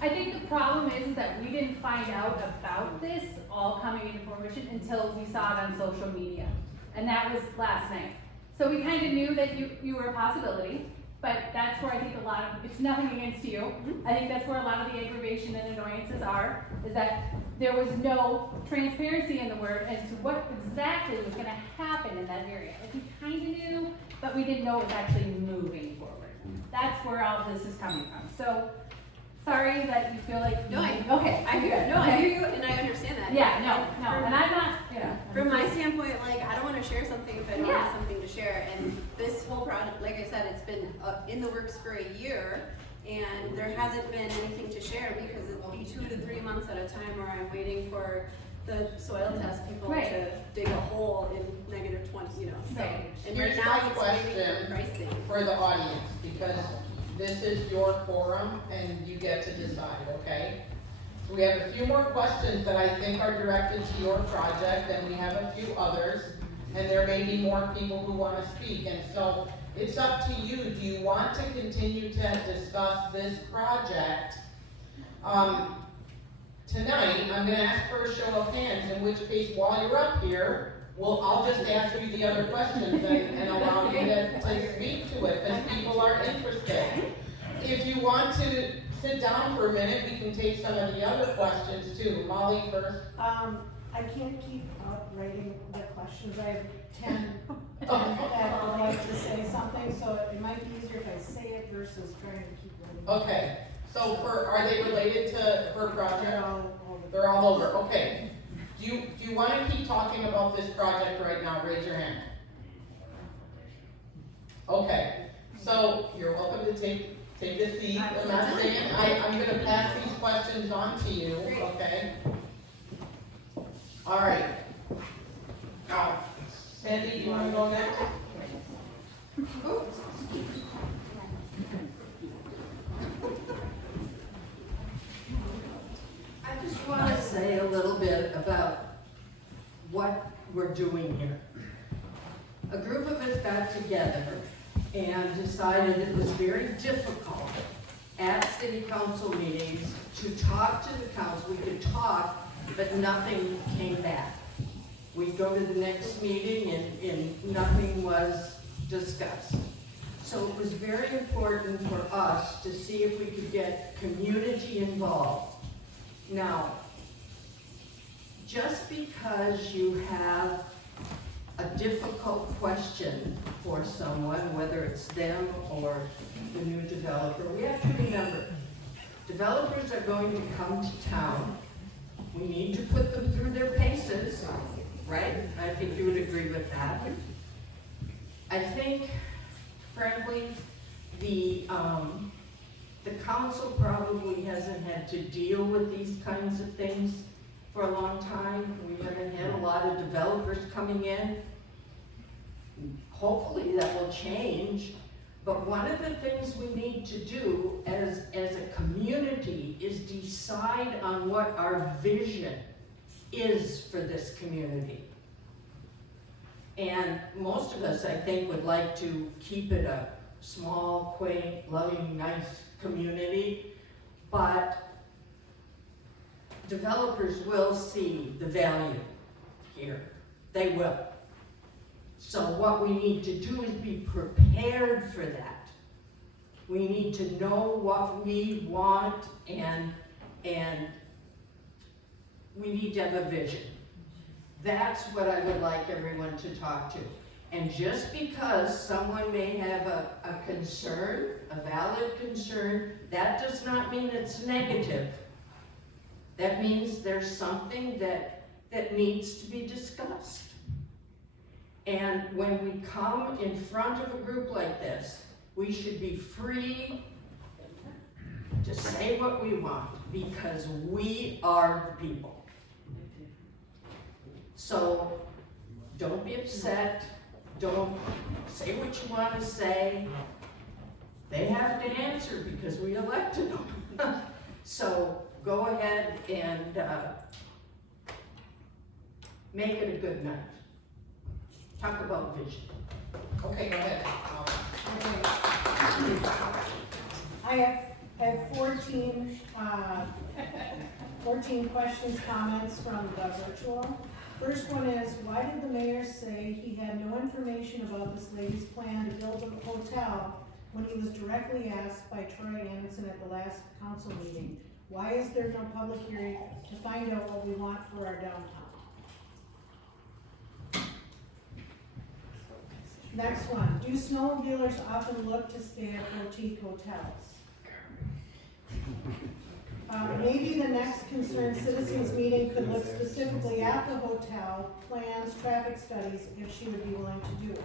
I think the problem is that we didn't find out about this all coming into fruition until we saw it on social media. And that was last night. So we kind of knew that you were a possibility, but that's where I think a lot of, it's nothing against you. I think that's where a lot of the aggravation and annoyances are, is that there was no transparency in the word as to what exactly was gonna happen in that area. Like we kind of knew, but we didn't know it was actually moving forward. That's where all this is coming from. So, sorry that you feel like. No, okay. I hear, no, I hear you and I understand that. Yeah, no, and I'm not, yeah. From my standpoint, like, I don't wanna share something if I don't have something to share, and this whole project, like I said, it's been in the works for a year, and there hasn't been anything to share because it'll be 2 to 3 months at a time where I'm waiting for the soil test people to dig a hole in -20, you know, so. Right. And Here's right now, my it's waiting question for pricing. for the audience, because this is your forum and you get to decide, okay? So we have a few more questions that I think are directed to your project, and we have a few others, and there may be more people who want to speak, and so it's up to you. Do you want to continue to discuss this project? Tonight, I'm gonna ask for a show of hands, in which case, while you're up here, I'll just ask you the other questions and allow you to speak to it, because people are interested. If you want to sit down for a minute, we can take some of the other questions too. Molly first. I can't keep up writing the questions. I have 10 that would like to say something, so it might be easier if I say it versus trying to keep writing. Okay, so are they related to her project? They're all over, okay. Do you want to keep talking about this project right now? Raise your hand. Okay, so you're welcome to take a seat. I'm not saying, I'm gonna pass these questions on to you, okay? All right. Now, Sandy, do you wanna go next? I just want to say a little bit about what we're doing here. A group of us got together and decided it was very difficult at city council meetings to talk to the council. We could talk, but nothing came back. We'd go to the next meeting and nothing was discussed. So it was very important for us to see if we could get community involved. Now, just because you have a difficult question for someone, whether it's them or the new developer, we have to remember, developers are going to come to town. We need to put them through their paces, right? I think you would agree with that. I think, frankly, the council probably hasn't had to deal with these kinds of things for a long time. We haven't had a lot of developers coming in. Hopefully that will change. But one of the things we need to do as a community is decide on what our vision is for this community. And most of us, I think, would like to keep it a small, quaint, loving, nice community, but developers will see the value here. They will. So what we need to do is be prepared for that. We need to know what we want, and we need to have a vision. That's what I would like everyone to talk to. And just because someone may have a concern, a valid concern, that does not mean it's negative. That means there's something that needs to be discussed. And when we come in front of a group like this, we should be free to say what we want, because we are the people. So don't be upset. Don't say what you want to say. They have to answer because we elected them. So go ahead and make it a good night. Talk about vision. Okay, go ahead. I have 14 questions, comments from the virtual. First one is, why did the mayor say he had no information about this lady's plan to build a hotel when he was directly asked by Troy Anderson at the last council meeting? Why is there no public hearing to find out what we want for our downtown? Next one, do snowmobilers often look to stay at boutique hotels? Maybe the next concerned citizens meeting could look specifically at the hotel, plans, traffic studies, if she would be willing to do it.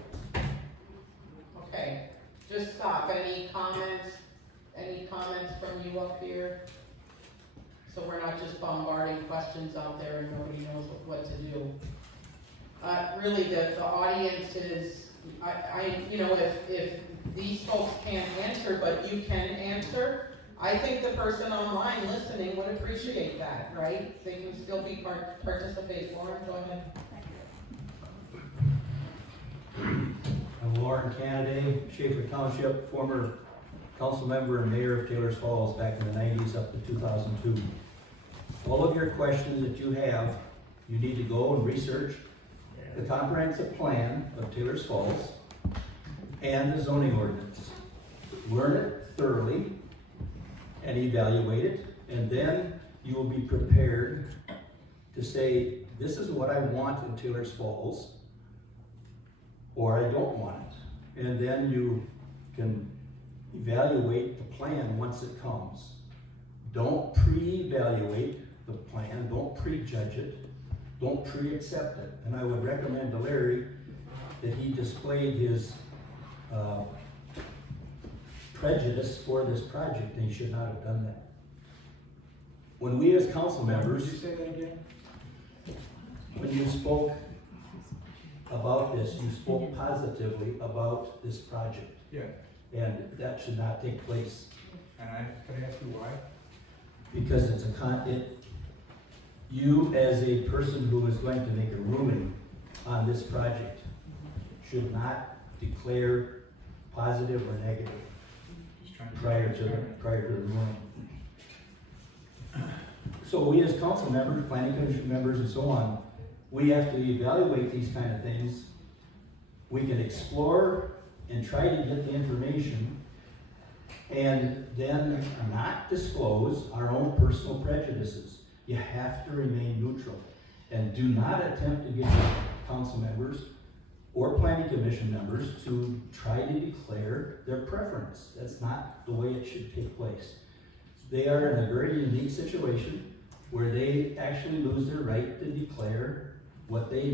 Okay, just stop. Any comments from you up here? So we're not just bombarding questions out there and nobody knows what to do. Really, the audience is, if these folks can't answer, but you can answer, I think the person online listening would appreciate that, right? They can still participate. Lauren, go ahead. I'm Lauren Canaday, Schaefer Township, former council member and mayor of Taylor's Falls back in the 90s up to 2002. All of your questions that you have, you need to go and research the comprehensive plan of Taylor's Falls and the zoning ordinance. Learn it thoroughly and evaluate it, and then you will be prepared to say, this is what I want in Taylor's Falls, or I don't want it. And then you can evaluate the plan once it comes. Don't pre-evaluate the plan, don't prejudge it, don't pre-accept it. And I would recommend to Larry that he displayed his prejudice for this project, and he should not have done that. When we as council members, Would you say that again? when you spoke about this, you spoke positively about this project. Yeah. And that should not take place. And can I ask you why? Because it's you as a person who is going to make a ruling on this project should not declare positive or negative prior to the ruling. So we as council members, planning commission members and so on, we have to evaluate these kind of things. We can explore and try to get the information and then not disclose our own personal prejudices. You have to remain neutral and do not attempt to get council members or planning commission members to try to declare their preference. That's not the way it should take place. They are in a very unique situation where they actually lose their right to declare what they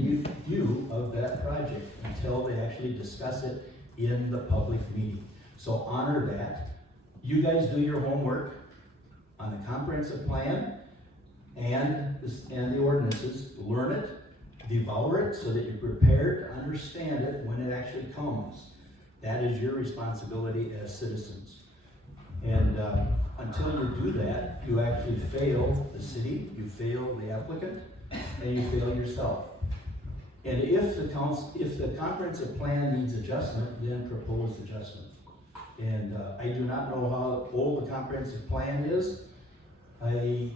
view of that project until they actually discuss it in the public meeting. So honor that. You guys do your homework on the comprehensive plan and the ordinances. Learn it, devour it so that you're prepared to understand it when it actually comes. That is your responsibility as citizens. And until you do that, you actually fail the city, you fail the applicant, and you fail yourself. And if the comprehensive plan needs adjustment, then propose adjustment. And I do not know how old the comprehensive plan is. I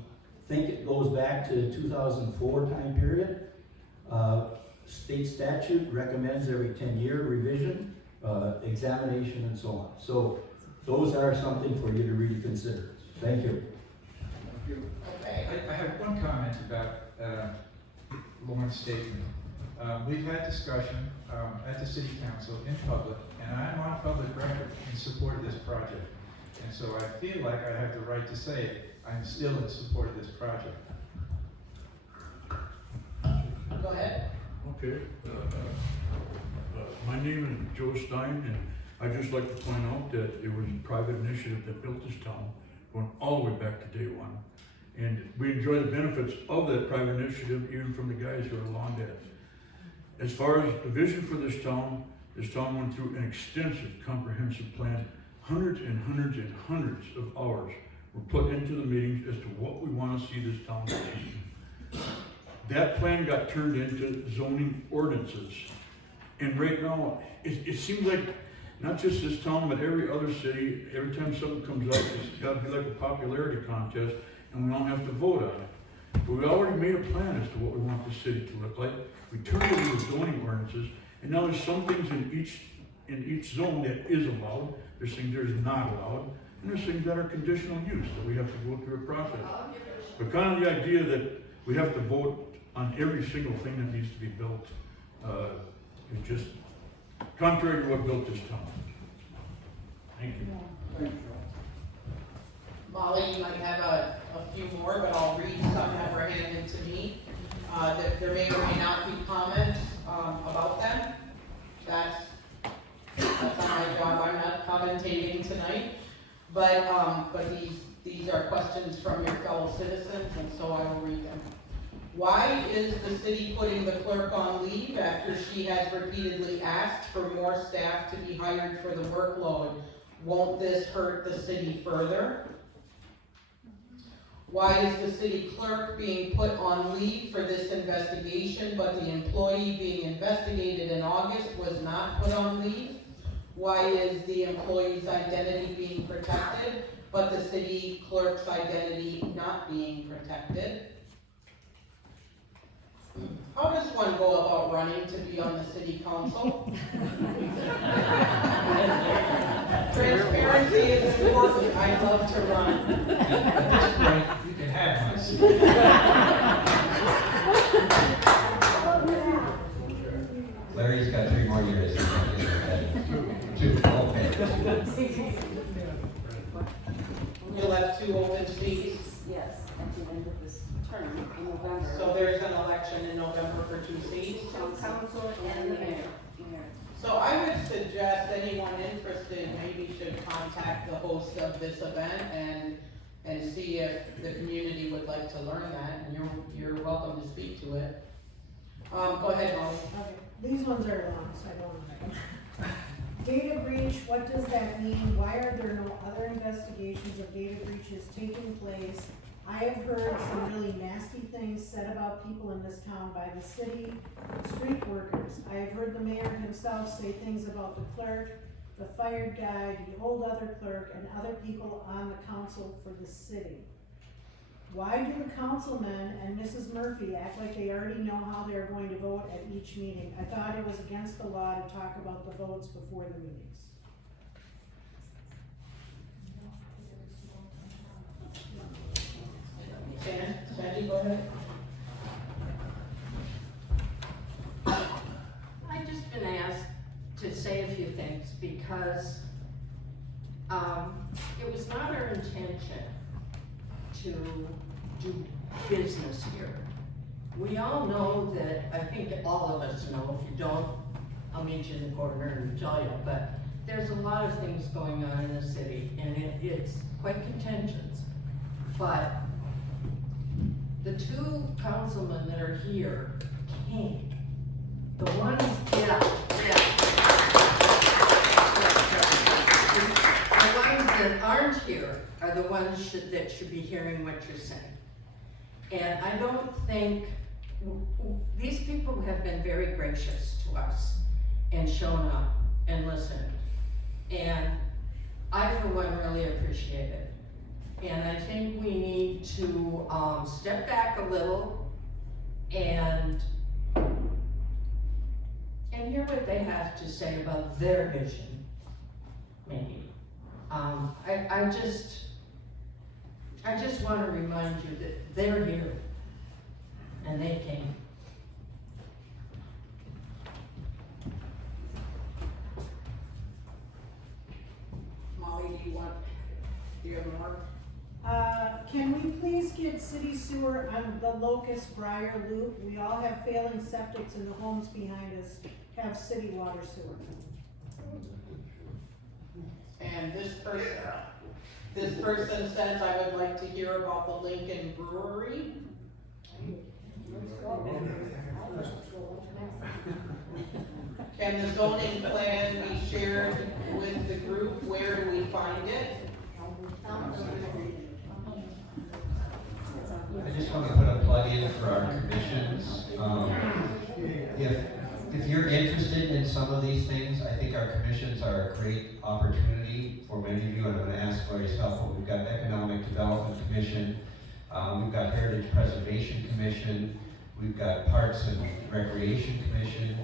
think it goes back to 2004 time period. State statute recommends every 10-year revision, examination, and so on. So those are something for you to really consider. Thank you. Okay. I have one comment about Lauren's statement. We've had discussion at the city council in public, and I'm on public record in support of this project. And so I feel like I have the right to say it. I'm still in support of this project. Go ahead. Okay. My name is Joe Stein, and I'd just like to point out that it was a private initiative that built this town, going all the way back to day one. And we enjoy the benefits of that private initiative, even from the guys who are long dead. As far as the vision for this town went through an extensive comprehensive plan. Hundreds and hundreds and hundreds of hours were put into the meetings as to what we want to see this town achieve. That plan got turned into zoning ordinances. And right now, it seems like not just this town, but every other city, every time something comes up, it's got to be like a popularity contest, and we don't have to vote on it. But we already made a plan as to what we want the city to look like. We turned it into zoning ordinances, and now there's some things in each zone that is allowed, there's things that is not allowed, and there's things that are conditional use that we have to go through a process. But kind of the idea that we have to vote on every single thing that needs to be built is just contrary to what built this town. Thank you. Molly, you might have a few more, but I'll read some that were handed to me. There may or may not be comments about them. That's not my job. I'm not commentating tonight. But these are questions from your fellow citizens, and so I will read them. Why is the city putting the clerk on leave after she has repeatedly asked for more staff to be hired for the workload? Won't this hurt the city further? Why is the city clerk being put on leave for this investigation, but the employee being investigated in August was not put on leave? Why is the employee's identity being protected, but the city clerk's identity not being protected? How does one go about running to be on the city council? Transparency is important. I love to run. At this point, you can have my seat. Larry's got 3 more years. Two. Okay. You'll have 2 open seats. Yes, at the end of this term in November. So there's an election in November for 2 seats. Town council and the mayor. So I would suggest anyone interested maybe should contact the host of this event and see if the community would like to learn that, and you're welcome to speak to it. Go ahead, Molly. Okay, these ones are long, so I don't know. Data breach, what does that mean? Why are there no other investigations of data breaches taking place? I have heard some really nasty things said about people in this town by the city street workers. I have heard the mayor himself say things about the clerk, the fired guy, the old other clerk, and other people on the council for the city. Why do the councilmen and Mrs. Murphy act like they already know how they're going to vote at each meeting? I thought it was against the law to talk about the votes before the meetings. Sandy, go ahead. I've just been because it was not our intention to do business here. We all know that, I think all of us know, if you don't, I'll meet you in the corner and tell you, but there's a lot of things going on in the city, and it's quite contentious. But the two councilmen that are here came. The ones, yeah. The ones that aren't here are the ones that should be hearing what you're saying. And I don't think, these people have been very gracious to us and shown up and listened. And I, for one, really appreciate it. And I think we need to step back a little and hear what they have to say about their vision, maybe. I just want to remind you that they're here and they came. Molly, do you have more? Can we please get city sewer on the Locust Briar Loop? We all have failing septics and the homes behind us have city water sewer. And this person says, I would like to hear about the Lincoln Brewery. Can the zoning plan be shared with the group? Where do we find it? I just want to put a plug in for our commissions. If you're interested in some of these things, I think our commissions are a great opportunity for many of you, and I'm going to ask Larry's help. We've got Economic Development Commission, we've got Heritage Preservation Commission, we've got Parks and Recreation Commission,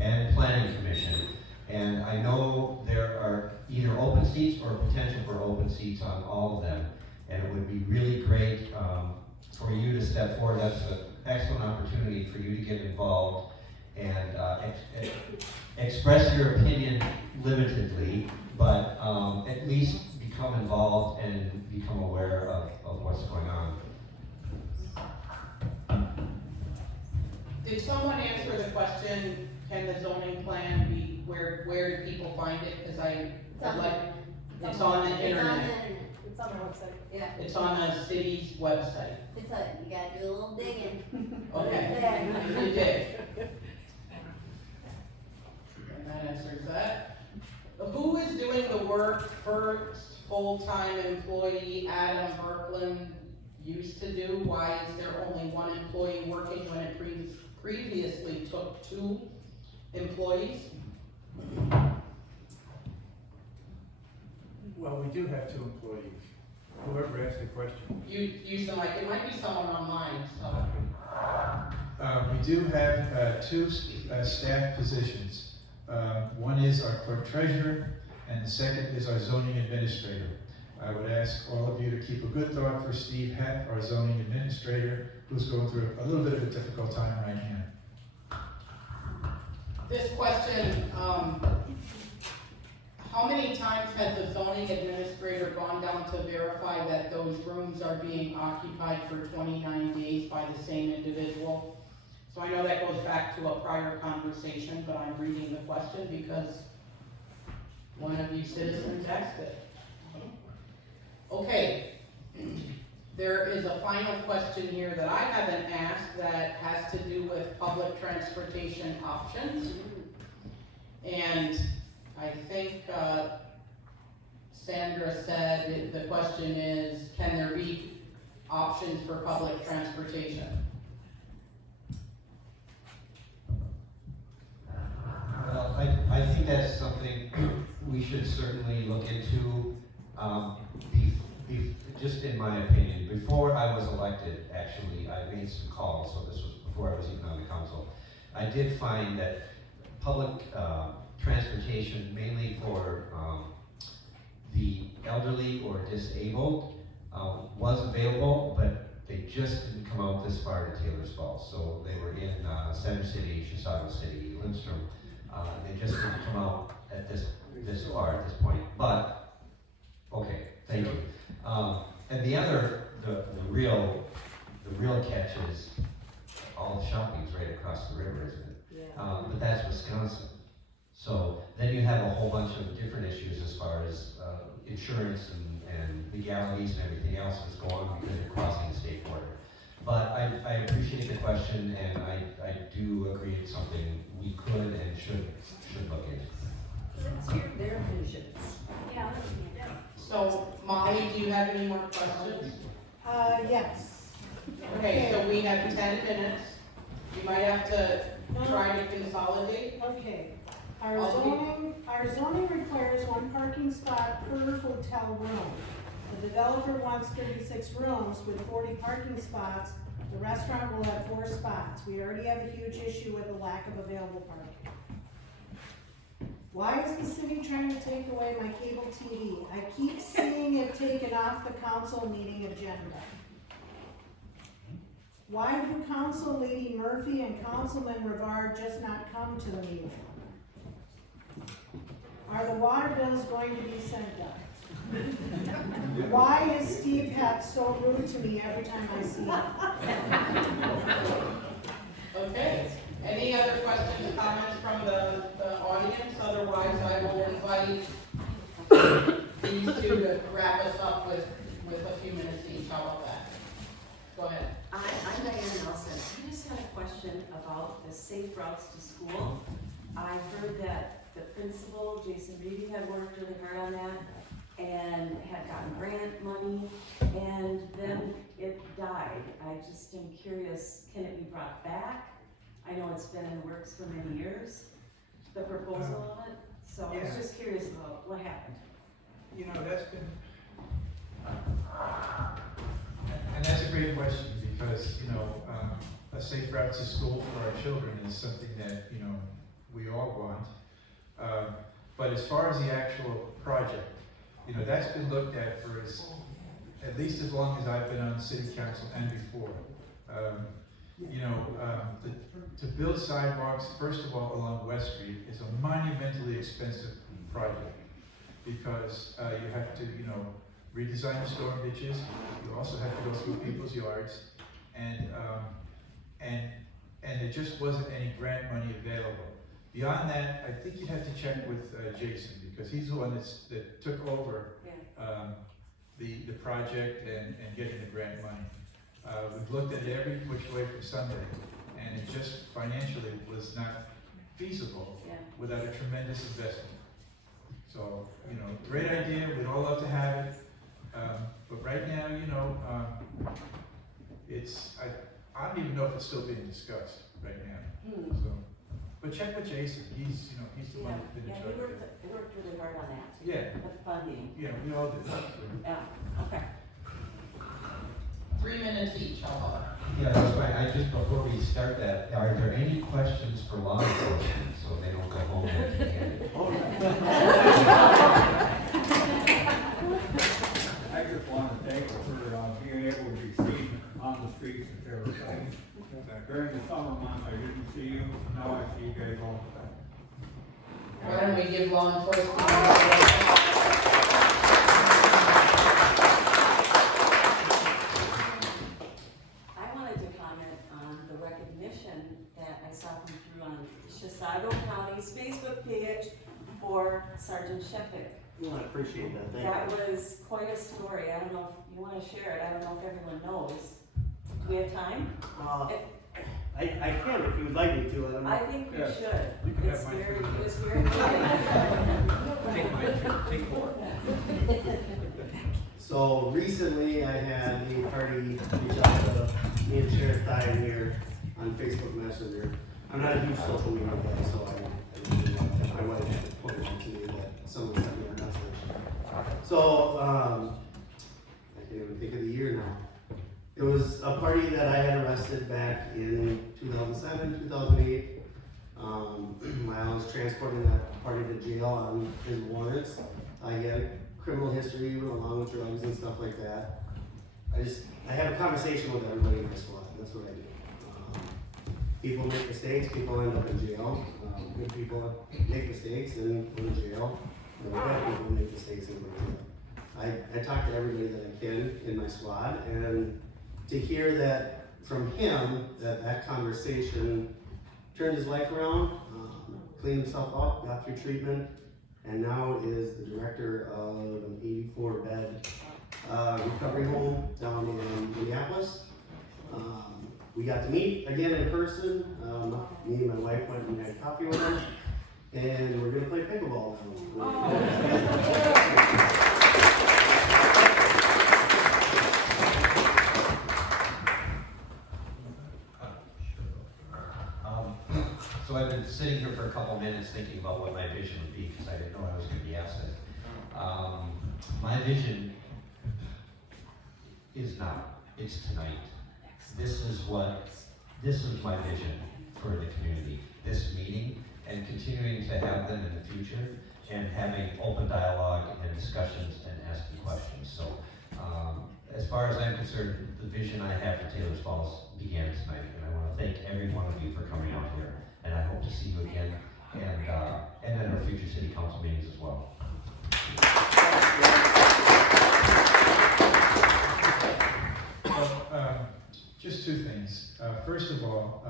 and Planning Commission. And I know there are either open seats or potential for open seats on all of them. And it would be really great for you to step forward. That's an excellent opportunity for you to get involved and express your opinion limitedly, but at least become involved and become aware of what's going on. Did someone answer the question, can the zoning plan be, where do people find it? Because it's on the internet. It's on the website. Yeah. It's on the city's website. You gotta do a little digging. Okay, you did. And that answers that. Who is doing the work? First full-time employee Adam Berkland used to do. Why is there only one employee working when it previously took 2 employees? Well, we do have 2 employees. Whoever asked the question. You use the mic. It might be someone online. So. We do have 2 staff positions. One is our clerk treasurer, and the second is our zoning administrator. I would ask all of you to keep a good thought for Steve Heck, our zoning administrator, who's going through a little bit of a difficult time right now. This question, how many times has the zoning administrator gone down to verify that those rooms are being occupied for 29 days by the same individual? So I know that goes back to a prior conversation, but I'm reading the question because one of you citizens asked it. Okay, there is a final question here that I haven't asked that has to do with public transportation options. And I think Sandra said the question is, can there be options for public transportation? Well, I think that's something we should certainly look into. Just in my opinion, before I was elected, actually, I made some calls, so this was before I was even on the council. I did find that public transportation, mainly for the elderly or disabled, was available, but they just didn't come out this far to Taylor's Falls. So they were in Center City, Chisago City, Lindstrom. They just didn't come out at this far at this point, but, okay, thank you. And the real catch is all the shopping's right across the river, isn't it? Yeah. But that's Wisconsin. So then you have a whole bunch of different issues as far as insurance and legalities and everything else that's going on because you're crossing the state border. But I appreciate the question, and I do agree it's something we could and should look into. Let's hear their visions. Yeah. So, Molly, do you have any more questions? Yes. Okay, so we have 10 minutes. You might have to try to consolidate. Okay. Our zoning requires one parking spot per hotel room. The developer wants 36 rooms with 40 parking spots. The restaurant will have 4 spots. We already have a huge issue with the lack of available parking. Why is the city trying to take away my cable TV? I keep seeing it taken off the council meeting agenda. Why do Council Lady Murphy and Councilman Rivard just not come to the meeting? Are the water bills going to be sent up? Why is Steve Heck so rude to me every time I see him? Okay, any other questions, comments from the audience? Otherwise, I will invite these two to wrap us up with a few minutes each. How about that? Go ahead. I'm Diane Nelson. I just had a question about the safe routes to school. I heard that the principal, Jason Reedy, had worked really hard on that and had gotten grant money, and then it died. I just am curious, can it be brought back? I know it's been in the works for many years, the proposal of it, so I was just curious about what happened. You know, that's been, and that's a great question because, you know, a safe route to school for our children is something that, you know, we all want. But as far as the actual project, you know, that's been looked at for at least as long as I've been on city council and before. You know, to build sidewalks, first of all, along West Street is a monumentally expensive project because you have to, you know, redesign the storm ditches. You also have to go through people's yards, and there just wasn't any grant money available. Beyond that, I think you'd have to check with Jason because he's the one that took over the project and getting the grant money. We've looked at it every which way from Sunday, and it just financially was not feasible without a tremendous investment. So, you know, great idea, we'd all love to have it, but right now, you know, I don't even know if it's still being discussed right now. So, but check with Jason, he's the one that's been in charge. He worked really hard on that. Yeah. The funding. Yeah, we all did. Yeah, okay. 3 minutes each, how about? Yeah, that's right. I just, before we start that, are there any questions for law enforcement so they don't go home empty-handed? I just want to thank you for being able to be seen on the streets of Fairfield. During the summer months, I didn't see you, now I see you guys all the time. Why don't we give law enforcement I wanted to comment on the recognition that I saw come through on Chisago County's Facebook page for Sergeant Shepik. Well, I appreciate that, thank That you. was quite a story. I don't know if you want to share it. I don't know if everyone knows. Do we have time? I can if you would like me to, I don't know. I think we should. You can It's have my very, food. it was very good. Take mine, take 4. So recently I had a party reach out to me and Sheriff Dyer here on Facebook Messenger. I'm not a huge social media guy, so my wife pointed out to me that someone sent me a message. So, I can't even think of the year now. It was a party that I had arrested back in 2007, 2008. I was transporting that party to jail on his warrants. I had criminal history along with drugs and stuff like that. I have a conversation with everybody in my squad. That's what I do. People make mistakes, people end up in jail. Good people make mistakes and go to jail. And bad people make mistakes and go to jail. I talk to everybody that I can in my squad, and to hear that from him, that conversation turned his life around, cleaned himself up, got through treatment, and now is the director of an 84-bed recovery home down in Minneapolis. We got to meet again in person. Me and my wife went and had coffee with him, and we're gonna play pickleball now. So I've been sitting here for a couple minutes thinking about what my vision would be, because I didn't know I was going to be asked this. My vision is now. It's tonight. This is my vision for the community. This meeting and continuing to have them in the future and having open dialogue and discussions and asking questions. So as far as I'm concerned, the vision I have for Taylor's Falls began tonight, and I want to thank every one of you for coming out here. And I hope to see you again, and at our future city council meetings as well. Well, just two things. First of all,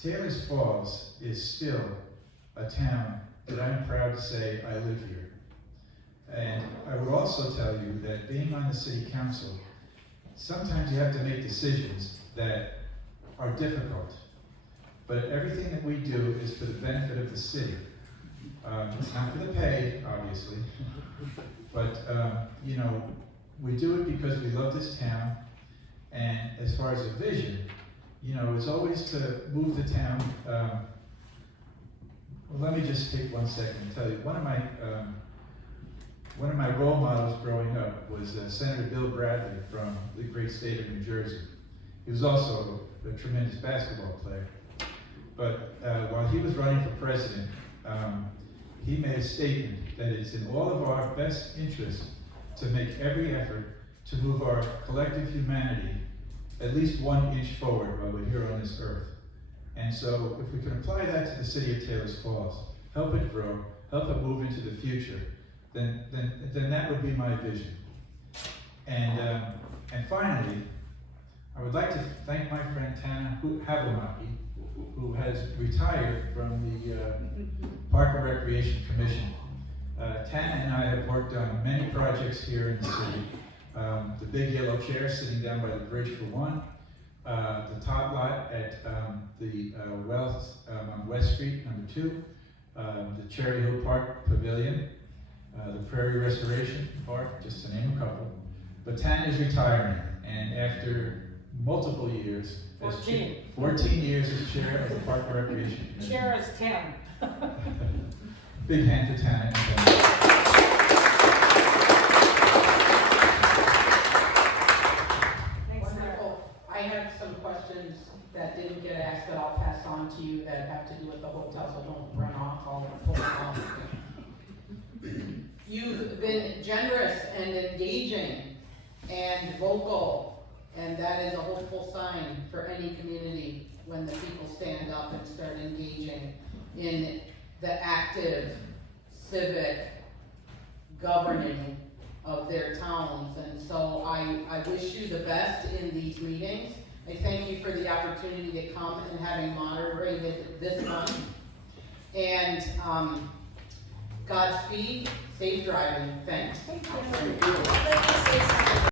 Taylor's Falls is still a town that I'm proud to say I live here. And I would also tell you that being on the city council, sometimes you have to make decisions that are difficult. But everything that we do is for the benefit of the city. It's not for the pay, obviously, but you know, we do it because we love this town. And as far as a vision, you know, it's always to move the town. Well, let me just take 1 second and tell you, one of my role models growing up was Senator Bill Bradley from the great state of New Jersey. He was also a tremendous basketball player. But while he was running for president, he made a statement that it's in all of our best interest to make every effort to move our collective humanity at least 1 inch forward while we're here on this earth. And so if we can apply that to the city of Taylor's Falls, help it grow, help it move into the future, then that would be my vision. And finally, I would like to thank my friend Tana Havamaki, who has retired from the Park and Recreation Commission. Tana and I have worked on many projects here in the city. The big yellow chair sitting down by the bridge for one, the top lot at the Wells on West Street, number 2, the Cherry Hill Park Pavilion, the Prairie Restoration Park, just to name a couple. But Tana is retiring, and after multiple years, 14 years as chair of the Park and Recreation Commission. Chair is 10. Big hand for Tana. Wonderful. I have some questions that didn't get asked that I'll pass on to you that have to do with the hotel, so don't run off. I'll pull them off. You've been generous and engaging and vocal, and that is a hopeful sign for any community when the people stand up and start engaging in the active civic governing of their towns. And so I wish you the best in these meetings. I thank you for the opportunity to come and having moderated this month. And Godspeed, safe driving, thanks. Thank you.